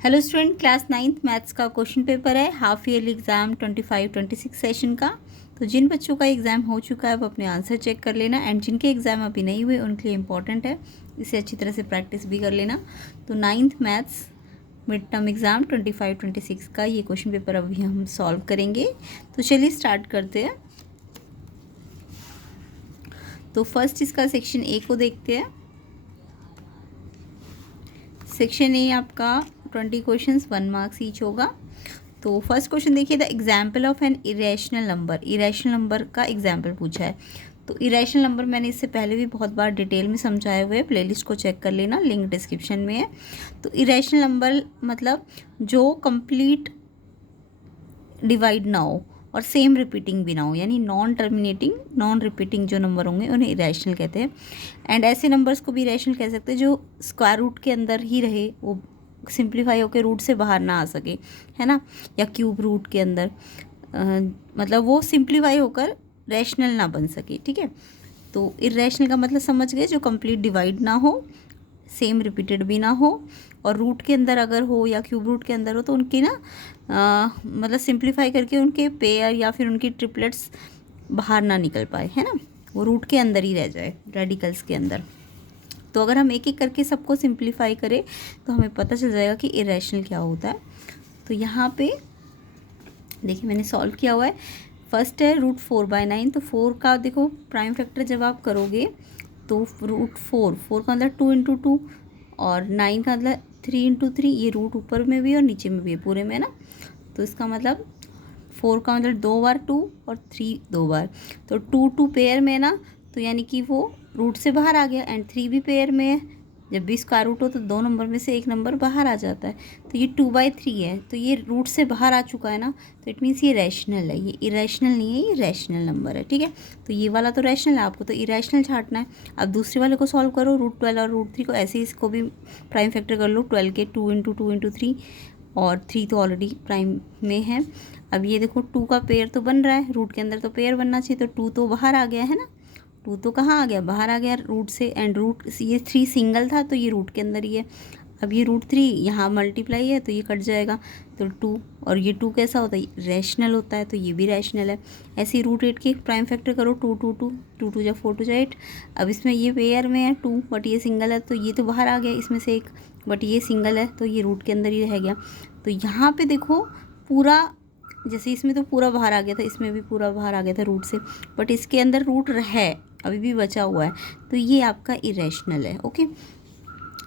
Hello student, class 9th maths का question paper है, half yearly exam 25-26 session का। तो जिन बच्चों का एग्ज़ाम हो चुका है वो अपने आंसर चेक कर लेना, एंड जिनके एग्ज़ाम अभी नहीं हुए उनके लिए इम्पॉर्टेंट है, इसे अच्छी तरह से प्रैक्टिस भी कर लेना। तो 9th maths mid term exam 25-26 का ये क्वेश्चन पेपर अभी हम सॉल्व करेंगे। तो चलिए स्टार्ट करते हैं। तो फर्स्ट इसका सेक्शन ए को देखते हैं। सेक्शन ए आपका 20 क्वेश्चंस 1 मार्क्स ईच होगा। तो फर्स्ट क्वेश्चन देखिए, the example of an irrational number. Irrational number का एग्जाम्पल पूछा है। तो इरेशनल नंबर मैंने इससे पहले भी बहुत बार डिटेल में समझाए हुए, प्लेलिस्ट को चेक कर लेना, लिंक डिस्क्रिप्शन में है। तो इरेशनल नंबर मतलब जो कंप्लीट डिवाइड ना हो और सेम रिपीटिंग भी ना हो, यानी नॉन टर्मिनेटिंग नॉन रिपीटिंग जो नंबर होंगे उन्हें इरेशनल कहते हैं। एंड ऐसे नंबर्स को भी इरेशनल कह सकते हैं जो स्क्वायर रूट के अंदर ही रहे, वो सिंप्लीफाई होकर रूट से बाहर ना आ सके, है ना, या क्यूब रूट के अंदर मतलब वो सिंप्लीफाई होकर रैशनल ना बन सके। ठीक है, तो इरेशनल का मतलब समझ गए, जो कंप्लीट डिवाइड ना हो, सेम रिपीटेड भी ना हो, और रूट के अंदर अगर हो या क्यूब रूट के अंदर हो तो उनकी ना मतलब सिंप्लीफाई करके उनके पेयर या फिर उनकी ट्रिपलेट्स बाहर ना निकल पाए, है ना, वो रूट के अंदर ही रह जाए, रेडिकल्स के अंदर। तो अगर हम एक एक करके सबको सिंप्लीफाई करें तो हमें पता चल जाएगा कि इरेशनल क्या होता है। तो यहाँ पे देखिए मैंने सॉल्व किया हुआ है। फर्स्ट है √4/9। तो 4 का देखो प्राइम फैक्टर जब आप करोगे तो √4 का मतलब 2 × 2, और 9 का मतलब 3 × 3। ये रूट ऊपर में भी और नीचे में भी है, पूरे में ना। तो इसका मतलब 4 का मतलब 2 बार 2 और 3 2 बार। तो 2 पेयर में ना, तो यानी कि वो रूट से बाहर आ गया। एंड 3 भी पेयर में है। जब भी स्क्वायर रूट हो तो दो नंबर में से एक नंबर बाहर आ जाता है। तो ये 2/3 है, तो ये रूट से बाहर आ चुका है ना, तो इट मीन्स ये रैशनल है। ये इरेशनल नहीं है, ये रैशनल नंबर है। ठीक है, तो ये वाला तो रैशनल है, आपको तो इरेशनल छांटना है। अब दूसरे वाले को सॉल्व करो, √12 और √3 को, ऐसे ही इसको भी प्राइम फैक्टर कर लो। 12 के 2 × 2 × 3, और 3 तो ऑलरेडी प्राइम में है। अब ये देखो 2 का पेयर तो बन रहा है, रूट के अंदर तो पेयर बनना चाहिए, तो 2 तो बाहर आ गया है ना। 2 तो कहाँ आ गया, बाहर आ गया रूट से। एंड रूट ये 3 सिंगल था तो ये रूट के अंदर ही है। अब ये √3 यहाँ मल्टीप्लाई है तो ये कट जाएगा, तो 2, और ये 2 कैसा होता है, रैशनल होता है, तो ये भी रैशनल है। ऐसे ही √8 के प्राइम फैक्टर करो, 2 2 2 2 2 4 2 8। अब इसमें ये पेयर में है 2, बट ये सिंगल है, तो ये तो बाहर आ गया इसमें से एक, बट ये सिंगल है तो ये रूट के अंदर ही रह गया। तो यहाँ पे देखो पूरा, जैसे इसमें तो पूरा बाहर आ गया था, इसमें भी पूरा बाहर आ गया था रूट से, बट इसके अंदर रूट है, अभी भी बचा हुआ है, तो ये आपका इरेशनल है। ओके,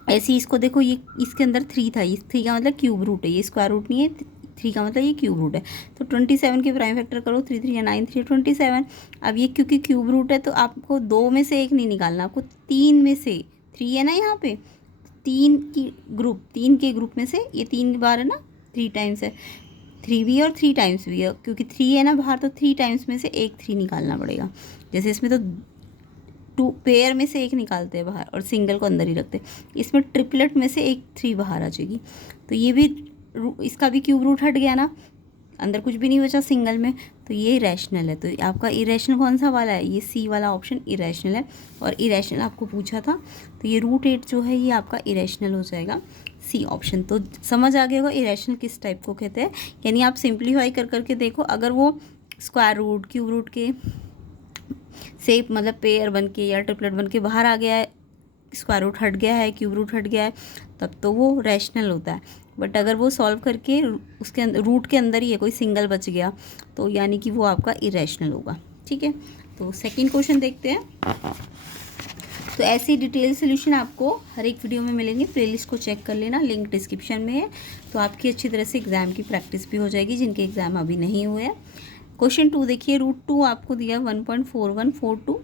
ऐसे ही इसको देखो, ये इसके अंदर 3 था, ये 3 का मतलब क्यूब रूट है, ये स्क्वायर रूट नहीं है। 3 का मतलब ये क्यूब रूट है। तो 27 के प्राइम फैक्टर करो, 3 3 या 9 3 27। अब ये क्योंकि क्यूब रूट है तो आपको 2 में से एक नहीं निकालना, आपको 3 में से, 3 है ना यहाँ पे, 3 के ग्रुप में से, ये 3 बार है ना, 3 टाइम्स है, 3 भी और 3 टाइम्स भी है, क्योंकि 3 है ना बाहर, तो 3 टाइम्स में से एक 3 निकालना पड़ेगा। जैसे इसमें तो 2 पेयर में से एक निकालते हैं बाहर और सिंगल को अंदर ही रखते हैं, इसमें ट्रिपलेट में से एक 3 बाहर आ जाएगी। तो ये भी, इसका भी क्यूब रूट हट गया ना, अंदर कुछ भी नहीं बचा सिंगल में, तो ये इरेशनल है। तो आपका इरेशनल कौन सा वाला है, ये सी वाला ऑप्शन इरेशनल है। और इरेशनल आपको पूछा था, तो ये √8 जो है ये आपका इरेशनल हो जाएगा, सी ऑप्शन। तो समझ आ गया होगा इरेशनल किस टाइप को कहते हैं। यानी आप सिंप्लीफाई कर करके देखो, अगर वो स्क्वायर रूट क्यूब रूट के से मतलब पेयर बन के या ट्रिपलेट बन के बाहर आ गया है, स्क्वायर रूट हट गया है, क्यूब रूट हट गया है, तब तो वो रैशनल होता है। बट अगर वो सॉल्व करके उसके अंदर रूट के अंदर ही है, कोई सिंगल बच गया, तो यानी कि वो आपका इरेशनल होगा। ठीक है, तो सेकंड क्वेश्चन देखते हैं। तो ऐसी डिटेल सोल्यूशन आपको हर एक वीडियो में मिलेंगे, प्लेलिस्ट को चेक कर लेना, लिंक डिस्क्रिप्शन में है। तो आपकी अच्छी तरह से एग्ज़ाम की प्रैक्टिस भी हो जाएगी, जिनके एग्ज़ाम अभी नहीं हुए हैं। क्वेश्चन 2 देखिए, √2 आपको दिया 1.4142,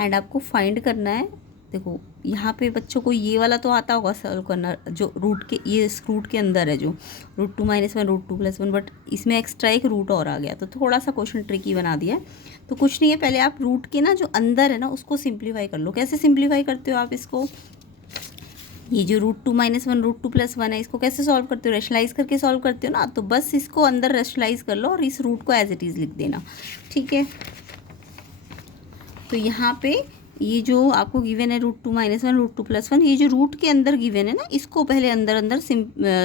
एंड आपको फाइंड करना है। देखो यहाँ पे बच्चों को ये वाला तो आता होगा सॉल्व करना, जो रूट के, ये इस रूट के अंदर है जो √2 - 1 √2 + 1, बट इसमें एक्स्ट्रा एक रूट और आ गया, तो थोड़ा सा क्वेश्चन ट्रिकी बना दिया है। तो कुछ नहीं है, पहले आप रूट के ना जो अंदर है ना उसको सिंप्लीफाई कर लो। कैसे सिंप्लीफाई करते हो आप इसको, ये जो √2 - 1 √2 + 1 है, इसको कैसे सॉल्व करते हो, रेशनलाइज करके सॉल्व करते हो ना। तो बस इसको अंदर रेशनलाइज कर लो और इस रूट को एज इट इज़ लिख देना। ठीक है, तो यहाँ पे ये जो आपको गिवन है √2 - 1 √2 + 1, ये जो रूट के अंदर गिवन है ना, इसको पहले अंदर अंदर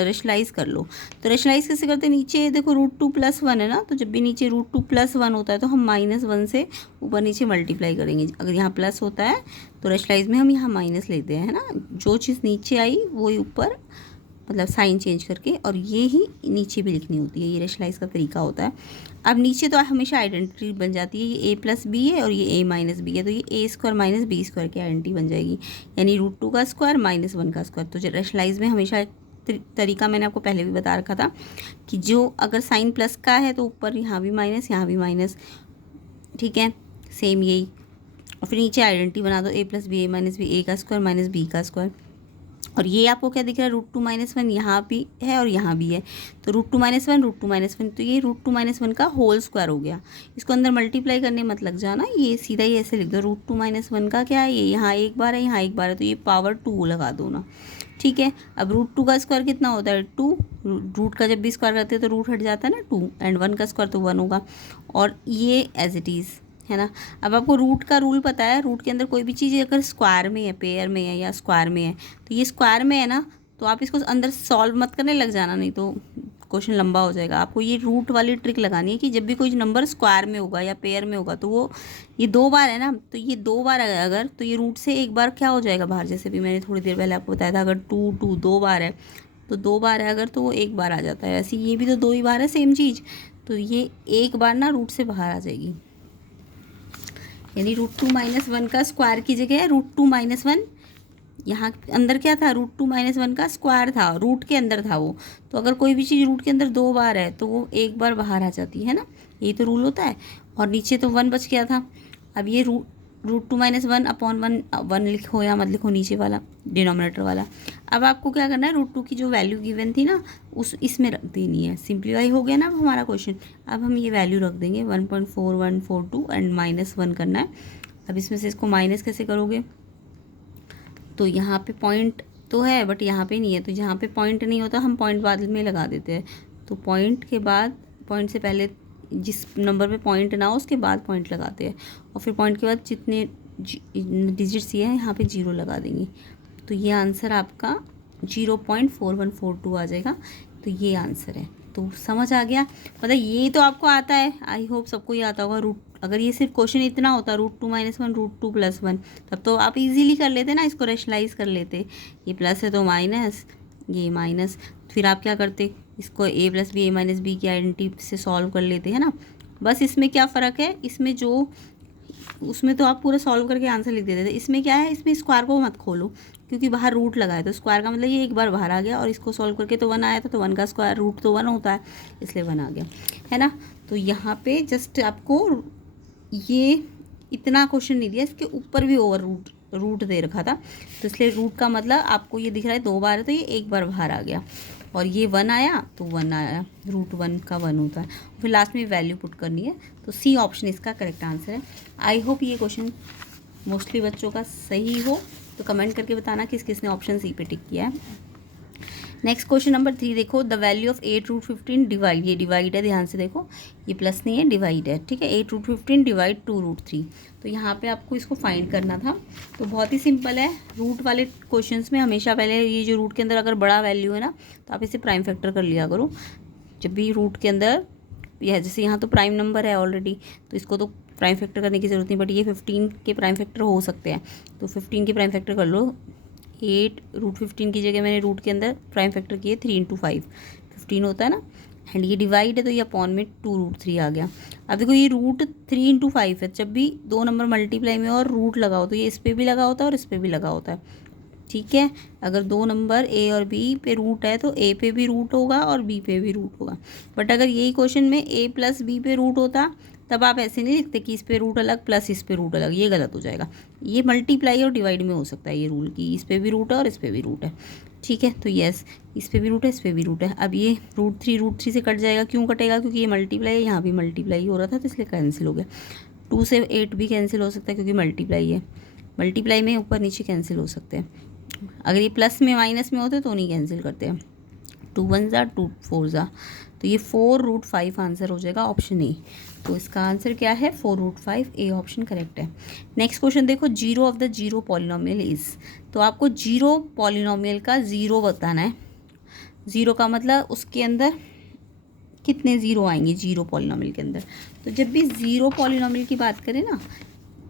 रेशनलाइज कर लो। तो रेशनलाइज कैसे करते हैं, नीचे देखो √2 + 1 है ना, तो जब भी नीचे √2 + 1 होता है तो हम -1 से ऊपर नीचे मल्टीप्लाई करेंगे। अगर यहाँ प्लस होता है तो रेशनलाइज में हम यहाँ माइनस लेते हैं, है ना। जो चीज़ नीचे आई वही ऊपर, मतलब साइन चेंज करके, और ये ही नीचे भी लिखनी होती है। ये रेशनलाइज का तरीका होता है। अब नीचे तो हमेशा आइडेंटिटी बन जाती है, ये a + b है और ये a - b है, तो ये a² - b² की आइडेंटिटी बन जाएगी, यानी √2 का स्क्वायर -1 का स्क्वायर। तो रेशनलाइज में हमेशा एक तरीका मैंने आपको पहले भी बता रखा था कि जो अगर साइन प्लस का है तो ऊपर यहाँ भी माइनस, यहाँ भी माइनस, ठीक है, सेम यही। और फिर नीचे आइडेंटिटी बना दो, a + b a - b, a का स्क्वायर - b का स्क्वायर। और ये आपको क्या दिख रहा है, √2 - 1 यहाँ भी है और यहाँ भी है, तो √2 - 1 √2 - 1, तो ये √2 - 1 का होल स्क्वायर हो गया। इसको अंदर मल्टीप्लाई करने मत लग जाना, ये सीधा ही ऐसे लिख दो, √2 - 1 का क्या है, ये यहाँ एक बार है, यहाँ एक बार है, तो ये पावर 2 लगा दो ना, ठीक है। अब √2 का स्क्वायर कितना होता है, 2। रूट का जब भी स्क्वायर करते हैं तो रूट हट जाता है ना, 2, एंड 1 का स्क्वायर तो 1 होगा, और ये एज इट इज़, है ना। अब आपको रूट का रूल पता है, रूट के अंदर कोई भी चीज़ अगर स्क्वायर में है, पेयर में है या स्क्वायर में है, तो ये स्क्वायर में है ना, तो आप इसको अंदर सॉल्व मत करने लग जाना, नहीं तो क्वेश्चन लंबा हो जाएगा। आपको ये रूट वाली ट्रिक लगानी है कि जब भी कोई नंबर स्क्वायर में होगा या पेयर में होगा तो वो, ये 2 बार है ना, तो ये 2 बार अगर, तो ये रूट से एक बार क्या हो जाएगा बाहर, जैसे भी मैंने थोड़ी देर पहले आपको बताया था, अगर 2 2 2 बार है तो 2 बार है अगर, तो वो एक बार आ जाता है। वैसे ये भी तो 2 ही बार है, सेम चीज़, तो ये एक बार ना रूट से बाहर आ जाएगी, यानी √2 - 1 का स्क्वायर की जगह √2 - 1, यहाँ अंदर क्या था, √2 - 1 का स्क्वायर था, रूट के अंदर था वो। तो अगर कोई भी चीज़ रूट के अंदर 2 बार है तो वो एक बार बाहर आ जाती है ना, यही तो रूल होता है। और नीचे तो 1 बच गया था। अब ये √2 - 1/1 लिखो या मत लिखो, नीचे वाला डिनोमिनेटर वाला। अब आपको क्या करना है, √2 की जो वैल्यू गिवन थी ना, इसमें रख देनी है। सिंप्लीफाई हो गया ना अब हमारा क्वेश्चन। अब हम ये वैल्यू रख देंगे, 1.4142 एंड -1 करना है। अब इसमें से इसको माइनस कैसे करोगे, तो यहाँ पे पॉइंट तो है बट यहाँ पे नहीं है, तो जहाँ पे पॉइंट नहीं होता हम पॉइंट बाद में लगा देते हैं। तो पॉइंट के बाद, पॉइंट से पहले जिस नंबर पे पॉइंट ना हो उसके बाद पॉइंट लगाते हैं, और फिर पॉइंट के बाद जितने डिजिट्स ये हैं यहाँ पे 0 लगा देंगे। तो ये आंसर आपका 0.4142 आ जाएगा। तो ये आंसर है। तो समझ आ गया, मतलब ये तो आपको आता है, आई होप सबको ही आता होगा। रूट, अगर ये सिर्फ क्वेश्चन इतना होता √2 - 1 √2 + 1, तब तो आप इजीली कर लेते ना, इसको रेशनलाइज कर लेते। ये प्लस है तो माइनस, ये माइनस, फिर आप क्या करते, इसको a + b a - b की आइडेंटिटी से सॉल्व कर लेते हैं ना। बस इसमें क्या फ़र्क है, इसमें जो, उसमें तो आप पूरा सॉल्व करके आंसर लिख देते थे, इसमें क्या है, इसमें स्क्वायर को मत खोलो क्योंकि बाहर रूट लगा है, तो स्क्वायर का मतलब ये एक बार बाहर आ गया, और इसको सॉल्व करके तो 1 आया था, तो 1 का स्क्वायर रूट तो 1 होता है, इसलिए 1 आ गया, है ना। तो यहाँ पे जस्ट आपको ये इतना क्वेश्चन नहीं दिया, इसके ऊपर भी ओवर रूट दे रखा था, तो इसलिए रूट का मतलब आपको ये दिख रहा है 2 बार है, तो ये एक बार बाहर आ गया, और ये 1 आया तो 1 आया, √1 का 1 होता है। फिर लास्ट में वैल्यू पुट करनी है, तो सी ऑप्शन इसका करेक्ट आंसर है। आई होप ये क्वेश्चन मोस्टली बच्चों का सही हो, तो कमेंट करके बताना किस किसने ऑप्शन सी पे टिक किया है। नेक्स्ट क्वेश्चन नंबर 3 देखो, द वैल्यू ऑफ 8√15 डिवाइड, ये डिवाइड है, ध्यान से देखो, ये प्लस नहीं है, डिवाइड है, ठीक है। 8√15 डिवाइड 2√3, तो यहाँ पे आपको इसको फाइंड करना था। तो बहुत ही सिंपल है, रूट वाले क्वेश्चंस में हमेशा पहले ये जो रूट के अंदर अगर बड़ा वैल्यू है ना, तो आप इसे प्राइम फैक्टर कर लिया करो। जब भी रूट के अंदर यह, जैसे यहाँ तो प्राइम नंबर है ऑलरेडी, तो इसको तो प्राइम फैक्टर करने की ज़रूरत नहीं, बट ये 15 के प्राइम फैक्टर हो सकते हैं, तो 15 के प्राइम फैक्टर कर लो। 8√15 की जगह मैंने रूट के अंदर प्राइम फैक्टर किए 3 × 5, 15 होता है ना, एंड ये डिवाइड है तो ये अपॉन में 2√3 आ गया। अब देखो ये √3 × 5 है, जब भी 2 नंबर मल्टीप्लाई में और रूट लगाओ तो ये इस पर भी लगा होता है और इस पर भी लगा होता है, ठीक है। अगर 2 नंबर a और b पे रूट है तो a पे भी रूट होगा और b पे भी रूट होगा, बट अगर यही क्वेश्चन में a + b पे रूट होता तब आप ऐसे नहीं लिखते कि इस पे रूट अलग प्लस इस पे रूट अलग, ये गलत हो जाएगा। ये मल्टीप्लाई और डिवाइड में हो सकता है ये रूल, कि इस पे भी रूट है और इस पे भी रूट है, ठीक है। तो यस, इस पे भी रूट है, इस पे भी रूट है। अब ये √3 से कट जाएगा, क्यों कटेगा, क्योंकि ये मल्टीप्लाई है, यहाँ भी मल्टीप्लाई हो रहा था तो इसलिए कैंसिल हो गया। 2 से 8 भी कैंसिल हो सकता है क्योंकि मल्टीप्लाई है, मल्टीप्लाई में ऊपर नीचे कैंसिल हो सकते हैं। अगर ये प्लस में माइनस में होते तो नहीं कैंसिल करते हैं, 2 1 ज़ा 2 4 ज़ा, तो ये 4√5 आंसर हो जाएगा ऑप्शन ए। तो इसका आंसर क्या है 4√5, ए ऑप्शन करेक्ट है। नेक्स्ट क्वेश्चन देखो, zero of the zero polynomial is, तो आपको जीरो पॉलिनोमियल का ज़ीरो बताना है। ज़ीरो का मतलब उसके अंदर कितने ज़ीरो आएंगे जीरो पॉलिनोमियल के अंदर। तो जब भी ज़ीरो पॉलिनोमियल की बात करें ना,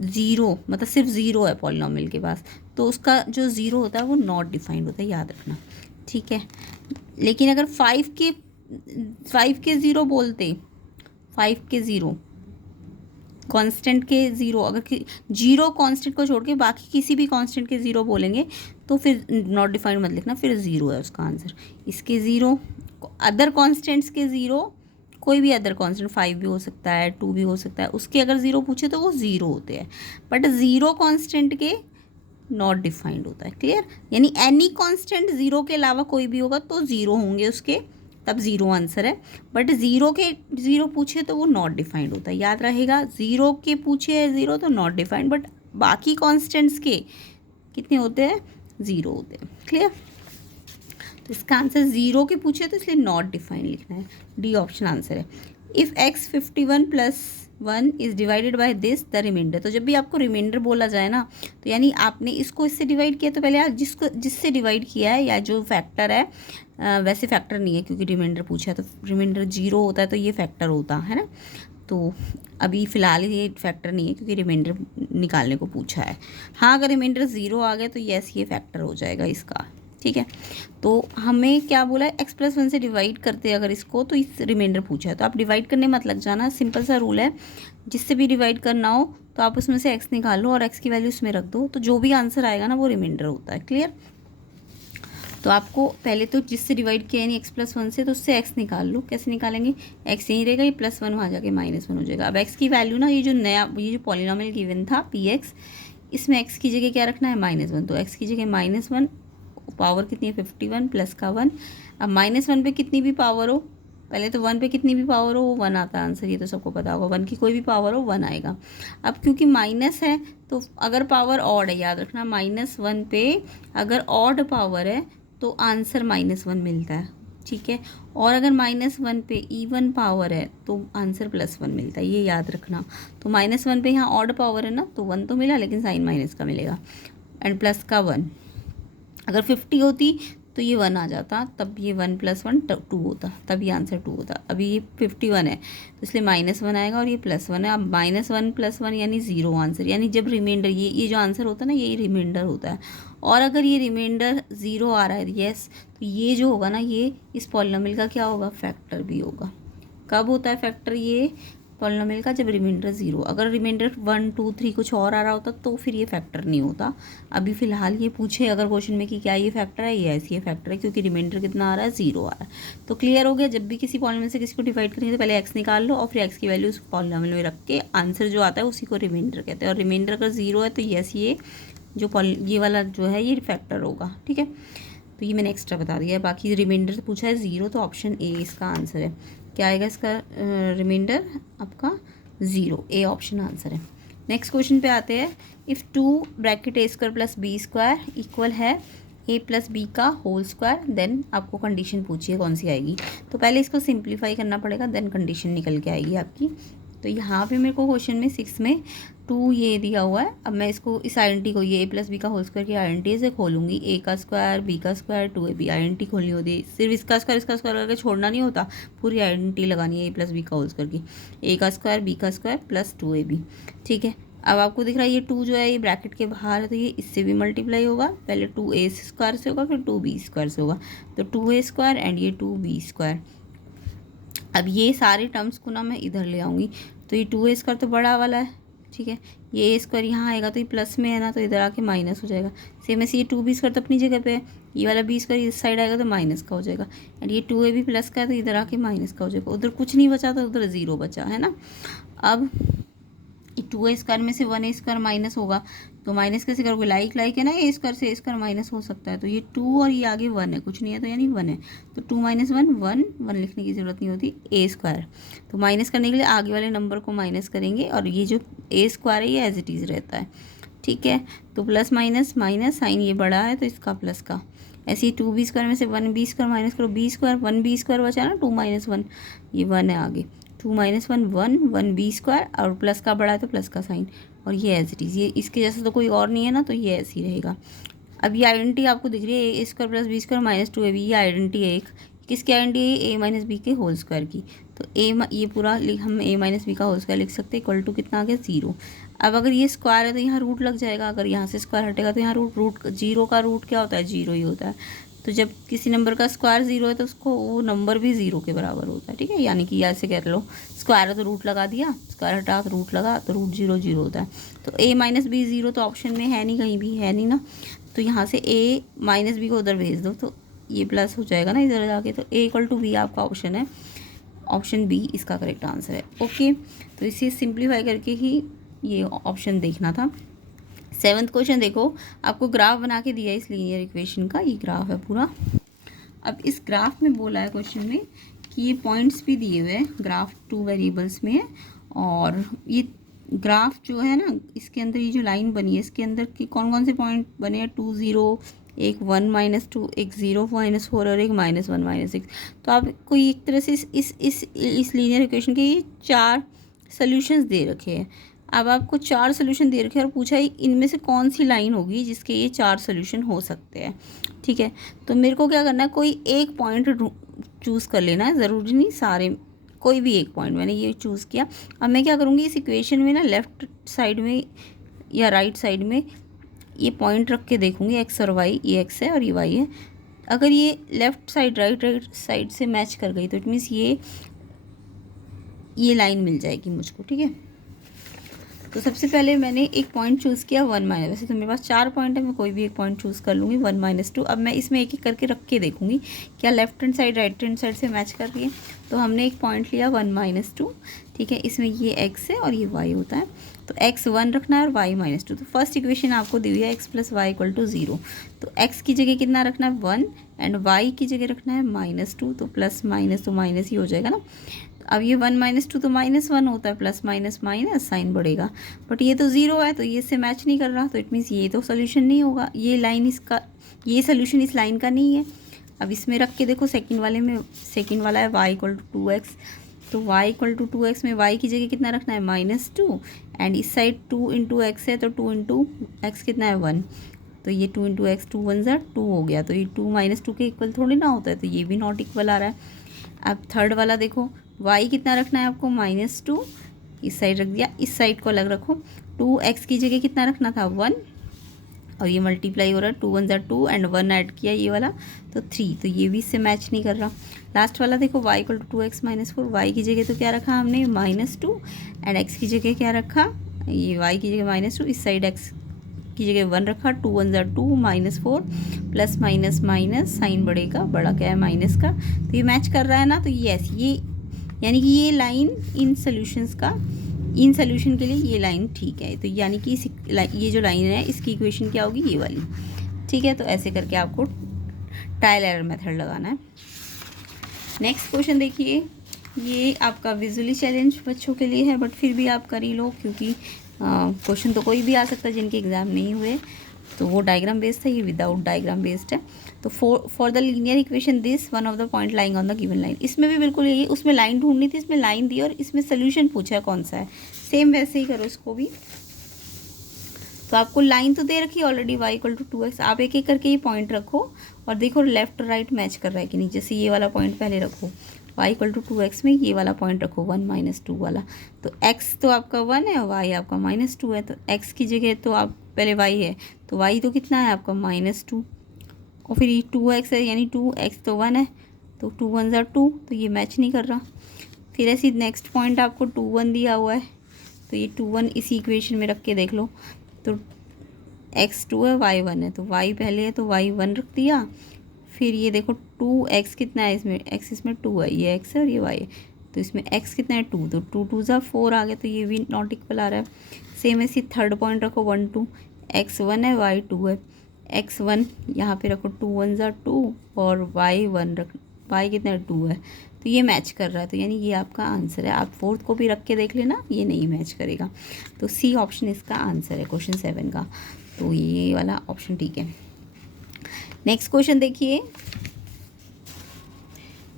ज़ीरो मतलब सिर्फ ज़ीरो है पॉलिनोमियल के पास, तो उसका जो ज़ीरो होता है वो नॉट डिफाइंड होता है, याद रखना, ठीक है। लेकिन अगर 5 के ज़ीरो बोलते, 5 के ज़ीरो कांस्टेंट के ज़ीरो, अगर जीरो कांस्टेंट को छोड़ के बाकी किसी भी कांस्टेंट के ज़ीरो बोलेंगे तो फिर नॉट डिफाइंड मत लिखना, फिर ज़ीरो है उसका आंसर। इसके ज़ीरो, अदर कांस्टेंट्स के ज़ीरो, कोई भी अदर कांस्टेंट 5 भी हो सकता है, 2 भी हो सकता है, उसके अगर ज़ीरो पूछे तो वो ज़ीरो होते हैं, बट ज़ीरो कांस्टेंट के नॉट डिफाइंड होता है। क्लियर? यानी एनी कांस्टेंट ज़ीरो के अलावा कोई भी होगा तो ज़ीरो होंगे उसके, तब ज़ीरो आंसर है। बट ज़ीरो के ज़ीरो पूछे तो वो नॉट डिफाइंड होता है, याद रहेगा। ज़ीरो के पूछे है ज़ीरो तो नॉट डिफाइंड, बट बाकी कांस्टेंट्स के कितने होते हैं, ज़ीरो होते हैं। क्लियर? तो इसका आंसर ज़ीरो के पूछे तो इसलिए नॉट डिफाइंड लिखना है, डी ऑप्शन आंसर है। If x 51 + 1 is divided by this the remainder, तो जब भी आपको रिमाइंडर बोला जाए ना, तो यानी आपने इसको इससे डिवाइड किया, तो पहले आप जिससे डिवाइड किया है या जो फैक्टर है, वैसे फैक्टर नहीं है क्योंकि रिमाइंडर पूछा है, तो रिमाइंडर जीरो होता है तो ये फैक्टर होता है ना। तो अभी फ़िलहाल ये फैक्टर नहीं है क्योंकि रिमाइंडर निकालने को पूछा है। हाँ, अगर रिमाइंडर ज़ीरो आ गया तो यस ये फैक्टर हो जाएगा इसका, ठीक है। तो हमें क्या बोला है, x+1 से डिवाइड करते हैं अगर इसको, तो इस रिमाइंडर पूछा है, तो आप डिवाइड करने मत लग जाना, सिंपल सा रूल है, जिससे भी डिवाइड करना हो तो आप उसमें से x निकाल लो और x की वैल्यू उसमें रख दो, तो जो भी आंसर आएगा ना वो रिमाइंडर होता है। क्लियर? तो आपको पहले तो जिससे डिवाइड किया यानी x+1 से, तो उससे x निकाल लो। कैसे निकालेंगे, x यहीं रहेगा, ये +1 वहाँ जाके -1 हो जाएगा। अब x की वैल्यू ना, ये जो पॉलिनोमियल गिवन था px, इसमें x की जगह क्या रखना है, -1, तो x की जगह -1, पावर कितनी है 51 प्लस का 1। अब -1 पे कितनी भी पावर हो, पहले तो 1 पे कितनी भी पावर हो वो 1 आता है आंसर, ये तो सबको पता होगा, 1 की कोई भी पावर हो 1 आएगा। अब क्योंकि माइनस है तो अगर पावर ऑड है, याद रखना, -1 पे अगर ऑड पावर है तो आंसर -1 मिलता है, ठीक है। और अगर -1 पे इवन पावर है तो आंसर +1 मिलता है, ये याद रखना। तो -1 पे यहाँ ऑड पावर है ना, तो 1 तो मिला लेकिन साइन माइनस का मिलेगा, एंड प्लस का 1। अगर 50 होती तो ये 1 आ जाता, तब ये 1 + 1 2 होता, तब ये आंसर 2 होता। अभी ये 51 है तो इसलिए -1 आएगा और ये +1 है। अब -1 + 1 यानी 0 आंसर, यानी जब रिमाइंडर, ये जो आंसर होता है ना, यही रिमाइंडर होता है। और अगर ये रिमाइंडर 0 आ रहा है, यस, तो ये जो होगा ना, ये इस पॉलिनोमियल का क्या होगा, फैक्टर भी होगा। कब होता है फैक्टर ये पॉलिनोमियल का, जब रिमाइंडर 0, अगर रिमाइंडर 1 2 3 कुछ और आ रहा होता तो फिर ये फैक्टर नहीं होता। अभी फ़िलहाल ये पूछे अगर क्वेश्चन में कि क्या ये फैक्टर है, यस ये फैक्टर है, क्योंकि रिमाइंडर कितना आ रहा है, 0 आ रहा है। तो क्लियर हो गया, जब भी किसी पॉलिनोमियल से किसी को डिवाइड करेंगे तो पहले x निकाल लो और फिर x की वैल्यू उस पॉलिनोमियल में रख के आंसर जो आता है उसी को रिमाइंडर कहते हैं। और रिमाइंडर अगर 0 है तो यस ये जो ये वाला जो है ये फैक्टर होगा, ठीक है। तो ये मैंने एक्स्ट्रा बता दिया है, बाकी रिमाइंडर पूछा है 0, तो ऑप्शन ए इसका आंसर है। क्या आएगा इसका रिमाइंडर आपका 0, ए ऑप्शन आंसर है। नेक्स्ट क्वेश्चन पे आते हैं। If 2 bracket a² + b² equal है a + b का होल स्क्वायर, देन आपको कंडीशन पूछिए कौन सी आएगी। तो पहले इसको सिंप्लीफाई करना पड़ेगा, देन कंडीशन निकल के आएगी आपकी। तो यहाँ पे मेरे को क्वेश्चन में 6 में 2 ये दिया हुआ है। अब मैं इसको इस आइडेंटिटी को, ये a + b का होल स्क्वायर की आइडेंटिटी से खोलूँगी, a का स्क्वायर b का स्क्वायर 2ab, आइडेंटिटी खोलनी होती है। सिर्फ इसका स्क्वायर करके छोड़ना नहीं होता, पूरी आइडेंटिटी लगानी है a + b का होल स्क्वायर की, a का स्क्वायर b का स्क्वायर प्लस 2ab, ठीक है। अब आपको दिख रहा है ये 2 जो है ये ब्रैकेट के बाहर है, तो ये इससे भी मल्टीप्लाई होगा, पहले 2a² से होगा फिर 2b² से होगा, तो 2a² एंड ये 2b²। अब ये सारे टर्म्स को ना मैं इधर ले आऊँगी, तो ये 2a² तो बड़ा वाला है, ठीक है, ये a² यहाँ आएगा तो ये प्लस में है ना, तो इधर आके माइनस हो जाएगा। सेम ऐसे ये 2b² तो अपनी जगह पे है, ये वाला b² इस साइड आएगा तो माइनस का हो जाएगा, एंड ये 2ab प्लस का है तो इधर आके माइनस का हो जाएगा। उधर कुछ नहीं बचा तो उधर 0 बचा है ना। अब 2a² में से 1a² माइनस होगा, तो माइनस कैसे करोगे, लाइक है ना, a² से a² माइनस हो सकता है, तो ये 2 और ये आगे 1 है, कुछ नहीं है तो यानी 1 है, तो 2 - 1 1 लिखने की ज़रूरत नहीं होती, a²। तो माइनस करने के लिए आगे वाले नंबर को माइनस करेंगे और ये जो a² है ये एज इट इज़ रहता है, ठीक है। तो प्लस माइनस माइनस, साइन ये बड़ा है तो इसका प्लस का, ऐसे ही 2b² में से 1b² माइनस करो, b² 1b² बचा ना, 2 - 1 ये 1 है आगे, 2 - 1 1 1b² और प्लस का बड़ा है तो प्लस का साइन, और ये एज इट इज़, ये इसके जैसा तो कोई और नहीं है ना, तो ये ऐसे ही रहेगा। अब ये आइडेंटिटी आपको दिख रही है a² + b² - 2ab, ये आइडेंटिटी है एक, किसकी आइडेंटिटी है, a - b के होल स्क्वायर की। तो ये पूरा हम a - b का होल स्क्वायर लिख सकते हैं, इक्वल टू कितना आ गया 0। अब अगर ये स्क्वायर है तो यहाँ रूट लग जाएगा, अगर यहाँ से स्क्वायर हटेगा तो यहाँ रूट 0 का रूट क्या होता है, 0 ही होता है। तो जब किसी नंबर का स्क्वायर 0 है तो उसको वो नंबर भी 0 के बराबर होता है, ठीक है। यानी कि ऐसे कह लो, स्क्वायर है तो रूट लगा दिया, स्क्वायर हटा तो रूट लगा, तो रूट 0 0 होता है। तो a - b 0 तो ऑप्शन में है नहीं, कहीं भी है नहीं ना, तो यहाँ से a - b को उधर भेज दो तो ये प्लस हो जाएगा ना इधर जाके, तो a = b आपका ऑप्शन है, ऑप्शन बी इसका करेक्ट आंसर है। ओके, तो इसे सिंप्लीफाई करके ही ये ऑप्शन देखना था। 7th क्वेश्चन देखो, आपको ग्राफ बना के दिया है इस लीनियर इक्वेशन का, ये ग्राफ है पूरा। अब इस ग्राफ में बोला है क्वेश्चन में कि ये पॉइंट्स भी दिए हुए हैं, ग्राफ 2 वेरिएबल्स में है, और ये ग्राफ जो है ना, इसके अंदर ये जो लाइन बनी है इसके अंदर की कौन कौन से पॉइंट बने हैं, 2 0, एक 1 - 2, एक 0 - 4 और एक -1 - 6। तो आपको एक तरह से इस लीनियर इक्वेशन के ये 4 सोल्यूशंस दे रखे हैं। अब आपको 4 सोल्यूशन दे रखे हैं और पूछा है इनमें से कौन सी लाइन होगी जिसके ये 4 सोल्यूशन हो सकते हैं, ठीक है। तो मेरे को क्या करना है, कोई एक पॉइंट चूज़ कर लेना है, ज़रूरी नहीं सारे, कोई भी एक पॉइंट मैंने ये चूज़ किया। अब मैं क्या करूँगी, इस इक्वेशन में ना लेफ़्ट साइड में या राइट साइड में ये पॉइंट रख के देखूँगी, एक्स और वाई, ये एक्स है और ये वाई है। अगर ये लेफ़्ट साइड राइट साइड से मैच कर गई तो इट मीन्स ये लाइन मिल जाएगी मुझको, ठीक है। तो सबसे पहले मैंने एक पॉइंट चूज़ किया 1 - वैसे तो मेरे पास 4 पॉइंट है, मैं कोई भी एक पॉइंट चूज़ कर लूँगी 1 - 2। अब मैं इसमें एक एक करके रख के देखूँगी क्या left hand side right hand side से मैच कर रही है। तो हमने एक पॉइंट लिया 1 - 2, ठीक है, इसमें ये x है और ये y होता है, तो x 1 रखना है और y - 2। तो फर्स्ट इक्वेशन आपको दी हुई है x + y = 0, तो x की जगह कितना रखना है 1 एंड y की जगह रखना है -2, तो प्लस माइनस तो माइनस ही हो जाएगा ना। अब ये 1 - 2 तो -1 होता है, प्लस माइनस माइनस साइन बढ़ेगा, बट ये तो 0 है तो ये इससे मैच नहीं कर रहा, तो इट मीन्स ये तो सोल्यूशन नहीं होगा, ये लाइन इसका, ये सोल्यूशन इस लाइन का नहीं है। अब इसमें रख के देखो, सेकंड वाले में, सेकंड वाला है y = 2x, तो y = 2x में y की जगह कितना रखना है -2 एंड इस साइड 2 × x है, तो 2 × x कितना है 1, तो ये 2 × x 2 1 = 2 हो गया, तो ये 2 - 2 के इक्वल थोड़ी ना होता है, तो ये भी नॉट इक्वल आ रहा है। अब थर्ड वाला देखो, y कितना रखना है आपको -2, इस साइड रख दिया, इस साइड को अलग रखो, 2x की जगह कितना रखना था 1, और ये मल्टीप्लाई हो रहा है, 2 1 = 2 एंड 1 ऐड किया ये वाला तो 3, तो ये भी इससे मैच नहीं कर रहा। लास्ट वाला देखो, y = 2x - 4, y की जगह तो क्या रखा हमने -2 एंड x की जगह क्या रखा, ये y की जगह -2, इस साइड x की जगह 1 रखा, 2 1 = 2 -4 प्लस माइनस माइनस साइन बढ़ेगा, बड़ा क्या है माइनस का, तो ये मैच कर रहा है ना। तो ये यानी कि ये लाइन इन सोल्यूशंस का, इन सोल्यूशन के लिए ये लाइन ठीक है, तो यानी कि ये जो लाइन है इसकी इक्वेशन क्या होगी, ये वाली, ठीक है। तो ऐसे करके आपको ट्रायल एरर मेथड लगाना है। नेक्स्ट क्वेश्चन देखिए, ये आपका विजुअली चैलेंज बच्चों के लिए है, बट फिर भी आप कर ही लो, क्योंकि क्वेश्चन तो कोई भी आ सकता है जिनके एग्ज़ाम नहीं हुए, तो वो डायग्राम बेस्ड है, ये विदाउट डायग्राम बेस्ड है। तो for the linear equation this one of the point lying on the given line, इसमें भी बिल्कुल यही, उसमें लाइन ढूंढनी थी, इसमें लाइन दी और इसमें सोल्यूशन पूछा है कौन सा है, सेम वैसे ही करो इसको भी। तो आपको लाइन तो दे रखी है ऑलरेडी y = 2x, आप एक एक करके ये पॉइंट रखो और देखो लेफ्ट राइट मैच कर रहा है कि नहीं। जैसे ये वाला पॉइंट पहले रखो, y = 2x में ये वाला पॉइंट रखो 1 - 2 वाला, तो x तो आपका 1 है और y आपका -2 है, तो x की जगह तो आप पहले y है, तो y तो कितना है आपका -2 और फिर ये 2x है, यानी 2x तो 1 है, तो 2 1 = 2, तो ये मैच नहीं कर रहा। फिर ऐसी नेक्स्ट पॉइंट आपको 2 1 दिया हुआ है, तो ये 2 1 इसी इक्वेशन में रख के देख लो, तो x 2 है y 1 है, तो y पहले है तो y 1 रख दिया। फिर ये देखो 2x कितना है इसमें, x इसमें 2 है, ये x है और ये y है, तो इसमें x कितना है 2, तो 2 2 = 4 आ गया, तो ये भी नॉट इक्वल आ रहा है। सेम ऐसी थर्ड पॉइंट रखो 1 2, x 1 है y 2 है, x 1 यहाँ पे रखो 2 1 = 2 और y 1 रख, y कितना है 2 है, तो ये मैच कर रहा है, तो यानी ये आपका आंसर है। आप फोर्थ को भी रख के देख लेना, ये नहीं मैच करेगा, तो सी ऑप्शन इसका आंसर है क्वेश्चन 7 का, तो ये वाला ऑप्शन ठीक है। नेक्स्ट क्वेश्चन देखिए,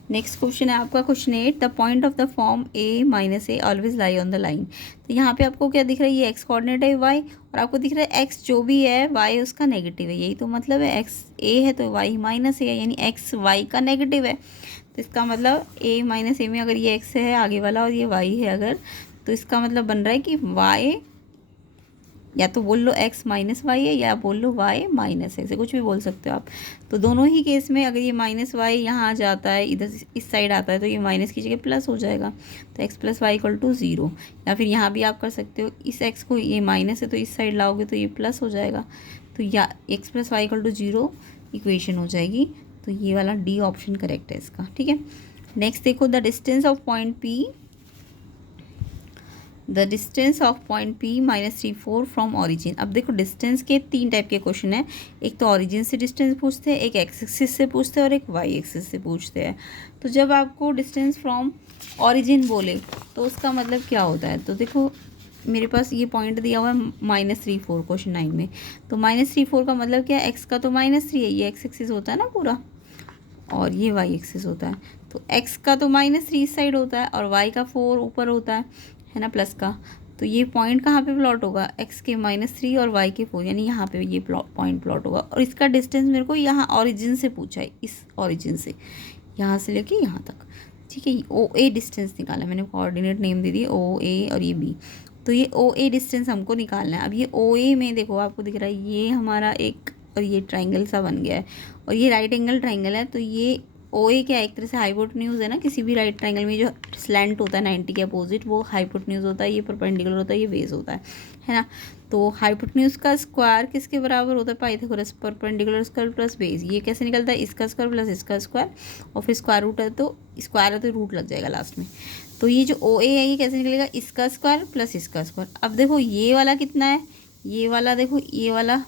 नेक्स्ट क्वेश्चन है आपका question 8, the point of the form a minus a always lie on the line. तो यहाँ पे आपको क्या दिख रहा है, ये x कोऑर्डिनेट है y, और आपको दिख रहा है x जो भी है y उसका नेगेटिव है, यही तो मतलब है, x a है तो y माइनस ए है, यानी x y का नेगेटिव है। तो इसका मतलब a माइनस ए में अगर ये x है आगे वाला और ये y है अगर, तो इसका मतलब बन रहा है कि y, या तो बोल लो x माइनस वाई है या बोल लो y माइनस है, ऐसे कुछ भी बोल सकते हो आप। तो दोनों ही केस में अगर ये माइनस वाई यहाँ जाता है, इधर इस साइड आता है, तो ये माइनस की जगह प्लस हो जाएगा, तो x plus Y equal to 0। या फिर यहाँ भी आप कर सकते हो, इस x को, ये माइनस है तो इस साइड लाओगे तो ये प्लस हो जाएगा, तो या x plus Y equal to 0 equation हो जाएगी। तो ये वाला डी ऑप्शन करेक्ट है इसका, ठीक है। नेक्स्ट देखो, the distance of point P, the distance of point P -34 from origin. अब देखो डिस्टेंस के 3 टाइप के क्वेश्चन हैं, एक तो ऑरिजिन से डिस्टेंस पूछते हैं, एक एक्स एक्सिस से पूछते हैं और एक वाई एक्सिस से पूछते हैं। तो जब आपको डिस्टेंस फ्रॉम ऑरिजिन बोले तो उसका मतलब क्या होता है, तो देखो मेरे पास ये पॉइंट दिया हुआ है -34 क्वेश्चन 9 में, तो -34 का मतलब क्या है, एक्स का तो -3 है, ये एक्स एक्सिस होता है ना पूरा, और ये वाई एक्सिस होता है, तो एक्स का तो -3 इस साइड होता है और वाई का 4 ऊपर होता है ना, प्लस का। तो ये पॉइंट कहाँ पे प्लॉट होगा, एक्स के -3 और वाई के 4, यानी यहाँ पे ये पॉइंट प्लॉट होगा। और इसका डिस्टेंस मेरे को यहाँ ऑरिजिन से पूछा है, इस ऑरिजिन से यहाँ से लेके यहाँ तक, ठीक है। ओ ए डिस्टेंस निकाला मैंने, कोऑर्डिनेट नेम दे दी ओ ए और ये बी, तो ये ओ ए डिस्टेंस हमको निकालना है। अब ये ओ ए में देखो आपको दिख रहा है ये हमारा एक, और ये ट्राइंगल सा बन गया है, और ये राइट एंगल ट्राइंगल है, तो ये ओ ए क्या एक तरह से हाइपोटेन्यूज है ना, किसी भी राइट ट्राइंगल में जो स्लैंट होता है 90 के अपोजिट वो हाइपोटेन्यूज होता है, ये परपेंडिकुलर होता है, ये बेस होता है ना। तो हाइपोटेन्यूज का स्क्वायर किसके बराबर होता है, Pythagoras, perpendicular square plus base. ये कैसे निकलता है, इसका स्क्वायर प्लस इसका स्क्वायर, और फिर स्क्वायर रूट है तो स्क्वायर है तो रूट लग जाएगा लास्ट में। तो ये जो ओ ए है ये कैसे निकलेगा, इसका स्क्वायर प्लस इसका स्क्वायर। अब देखो ये वाला कितना है, ये वाला देखो, ये वाला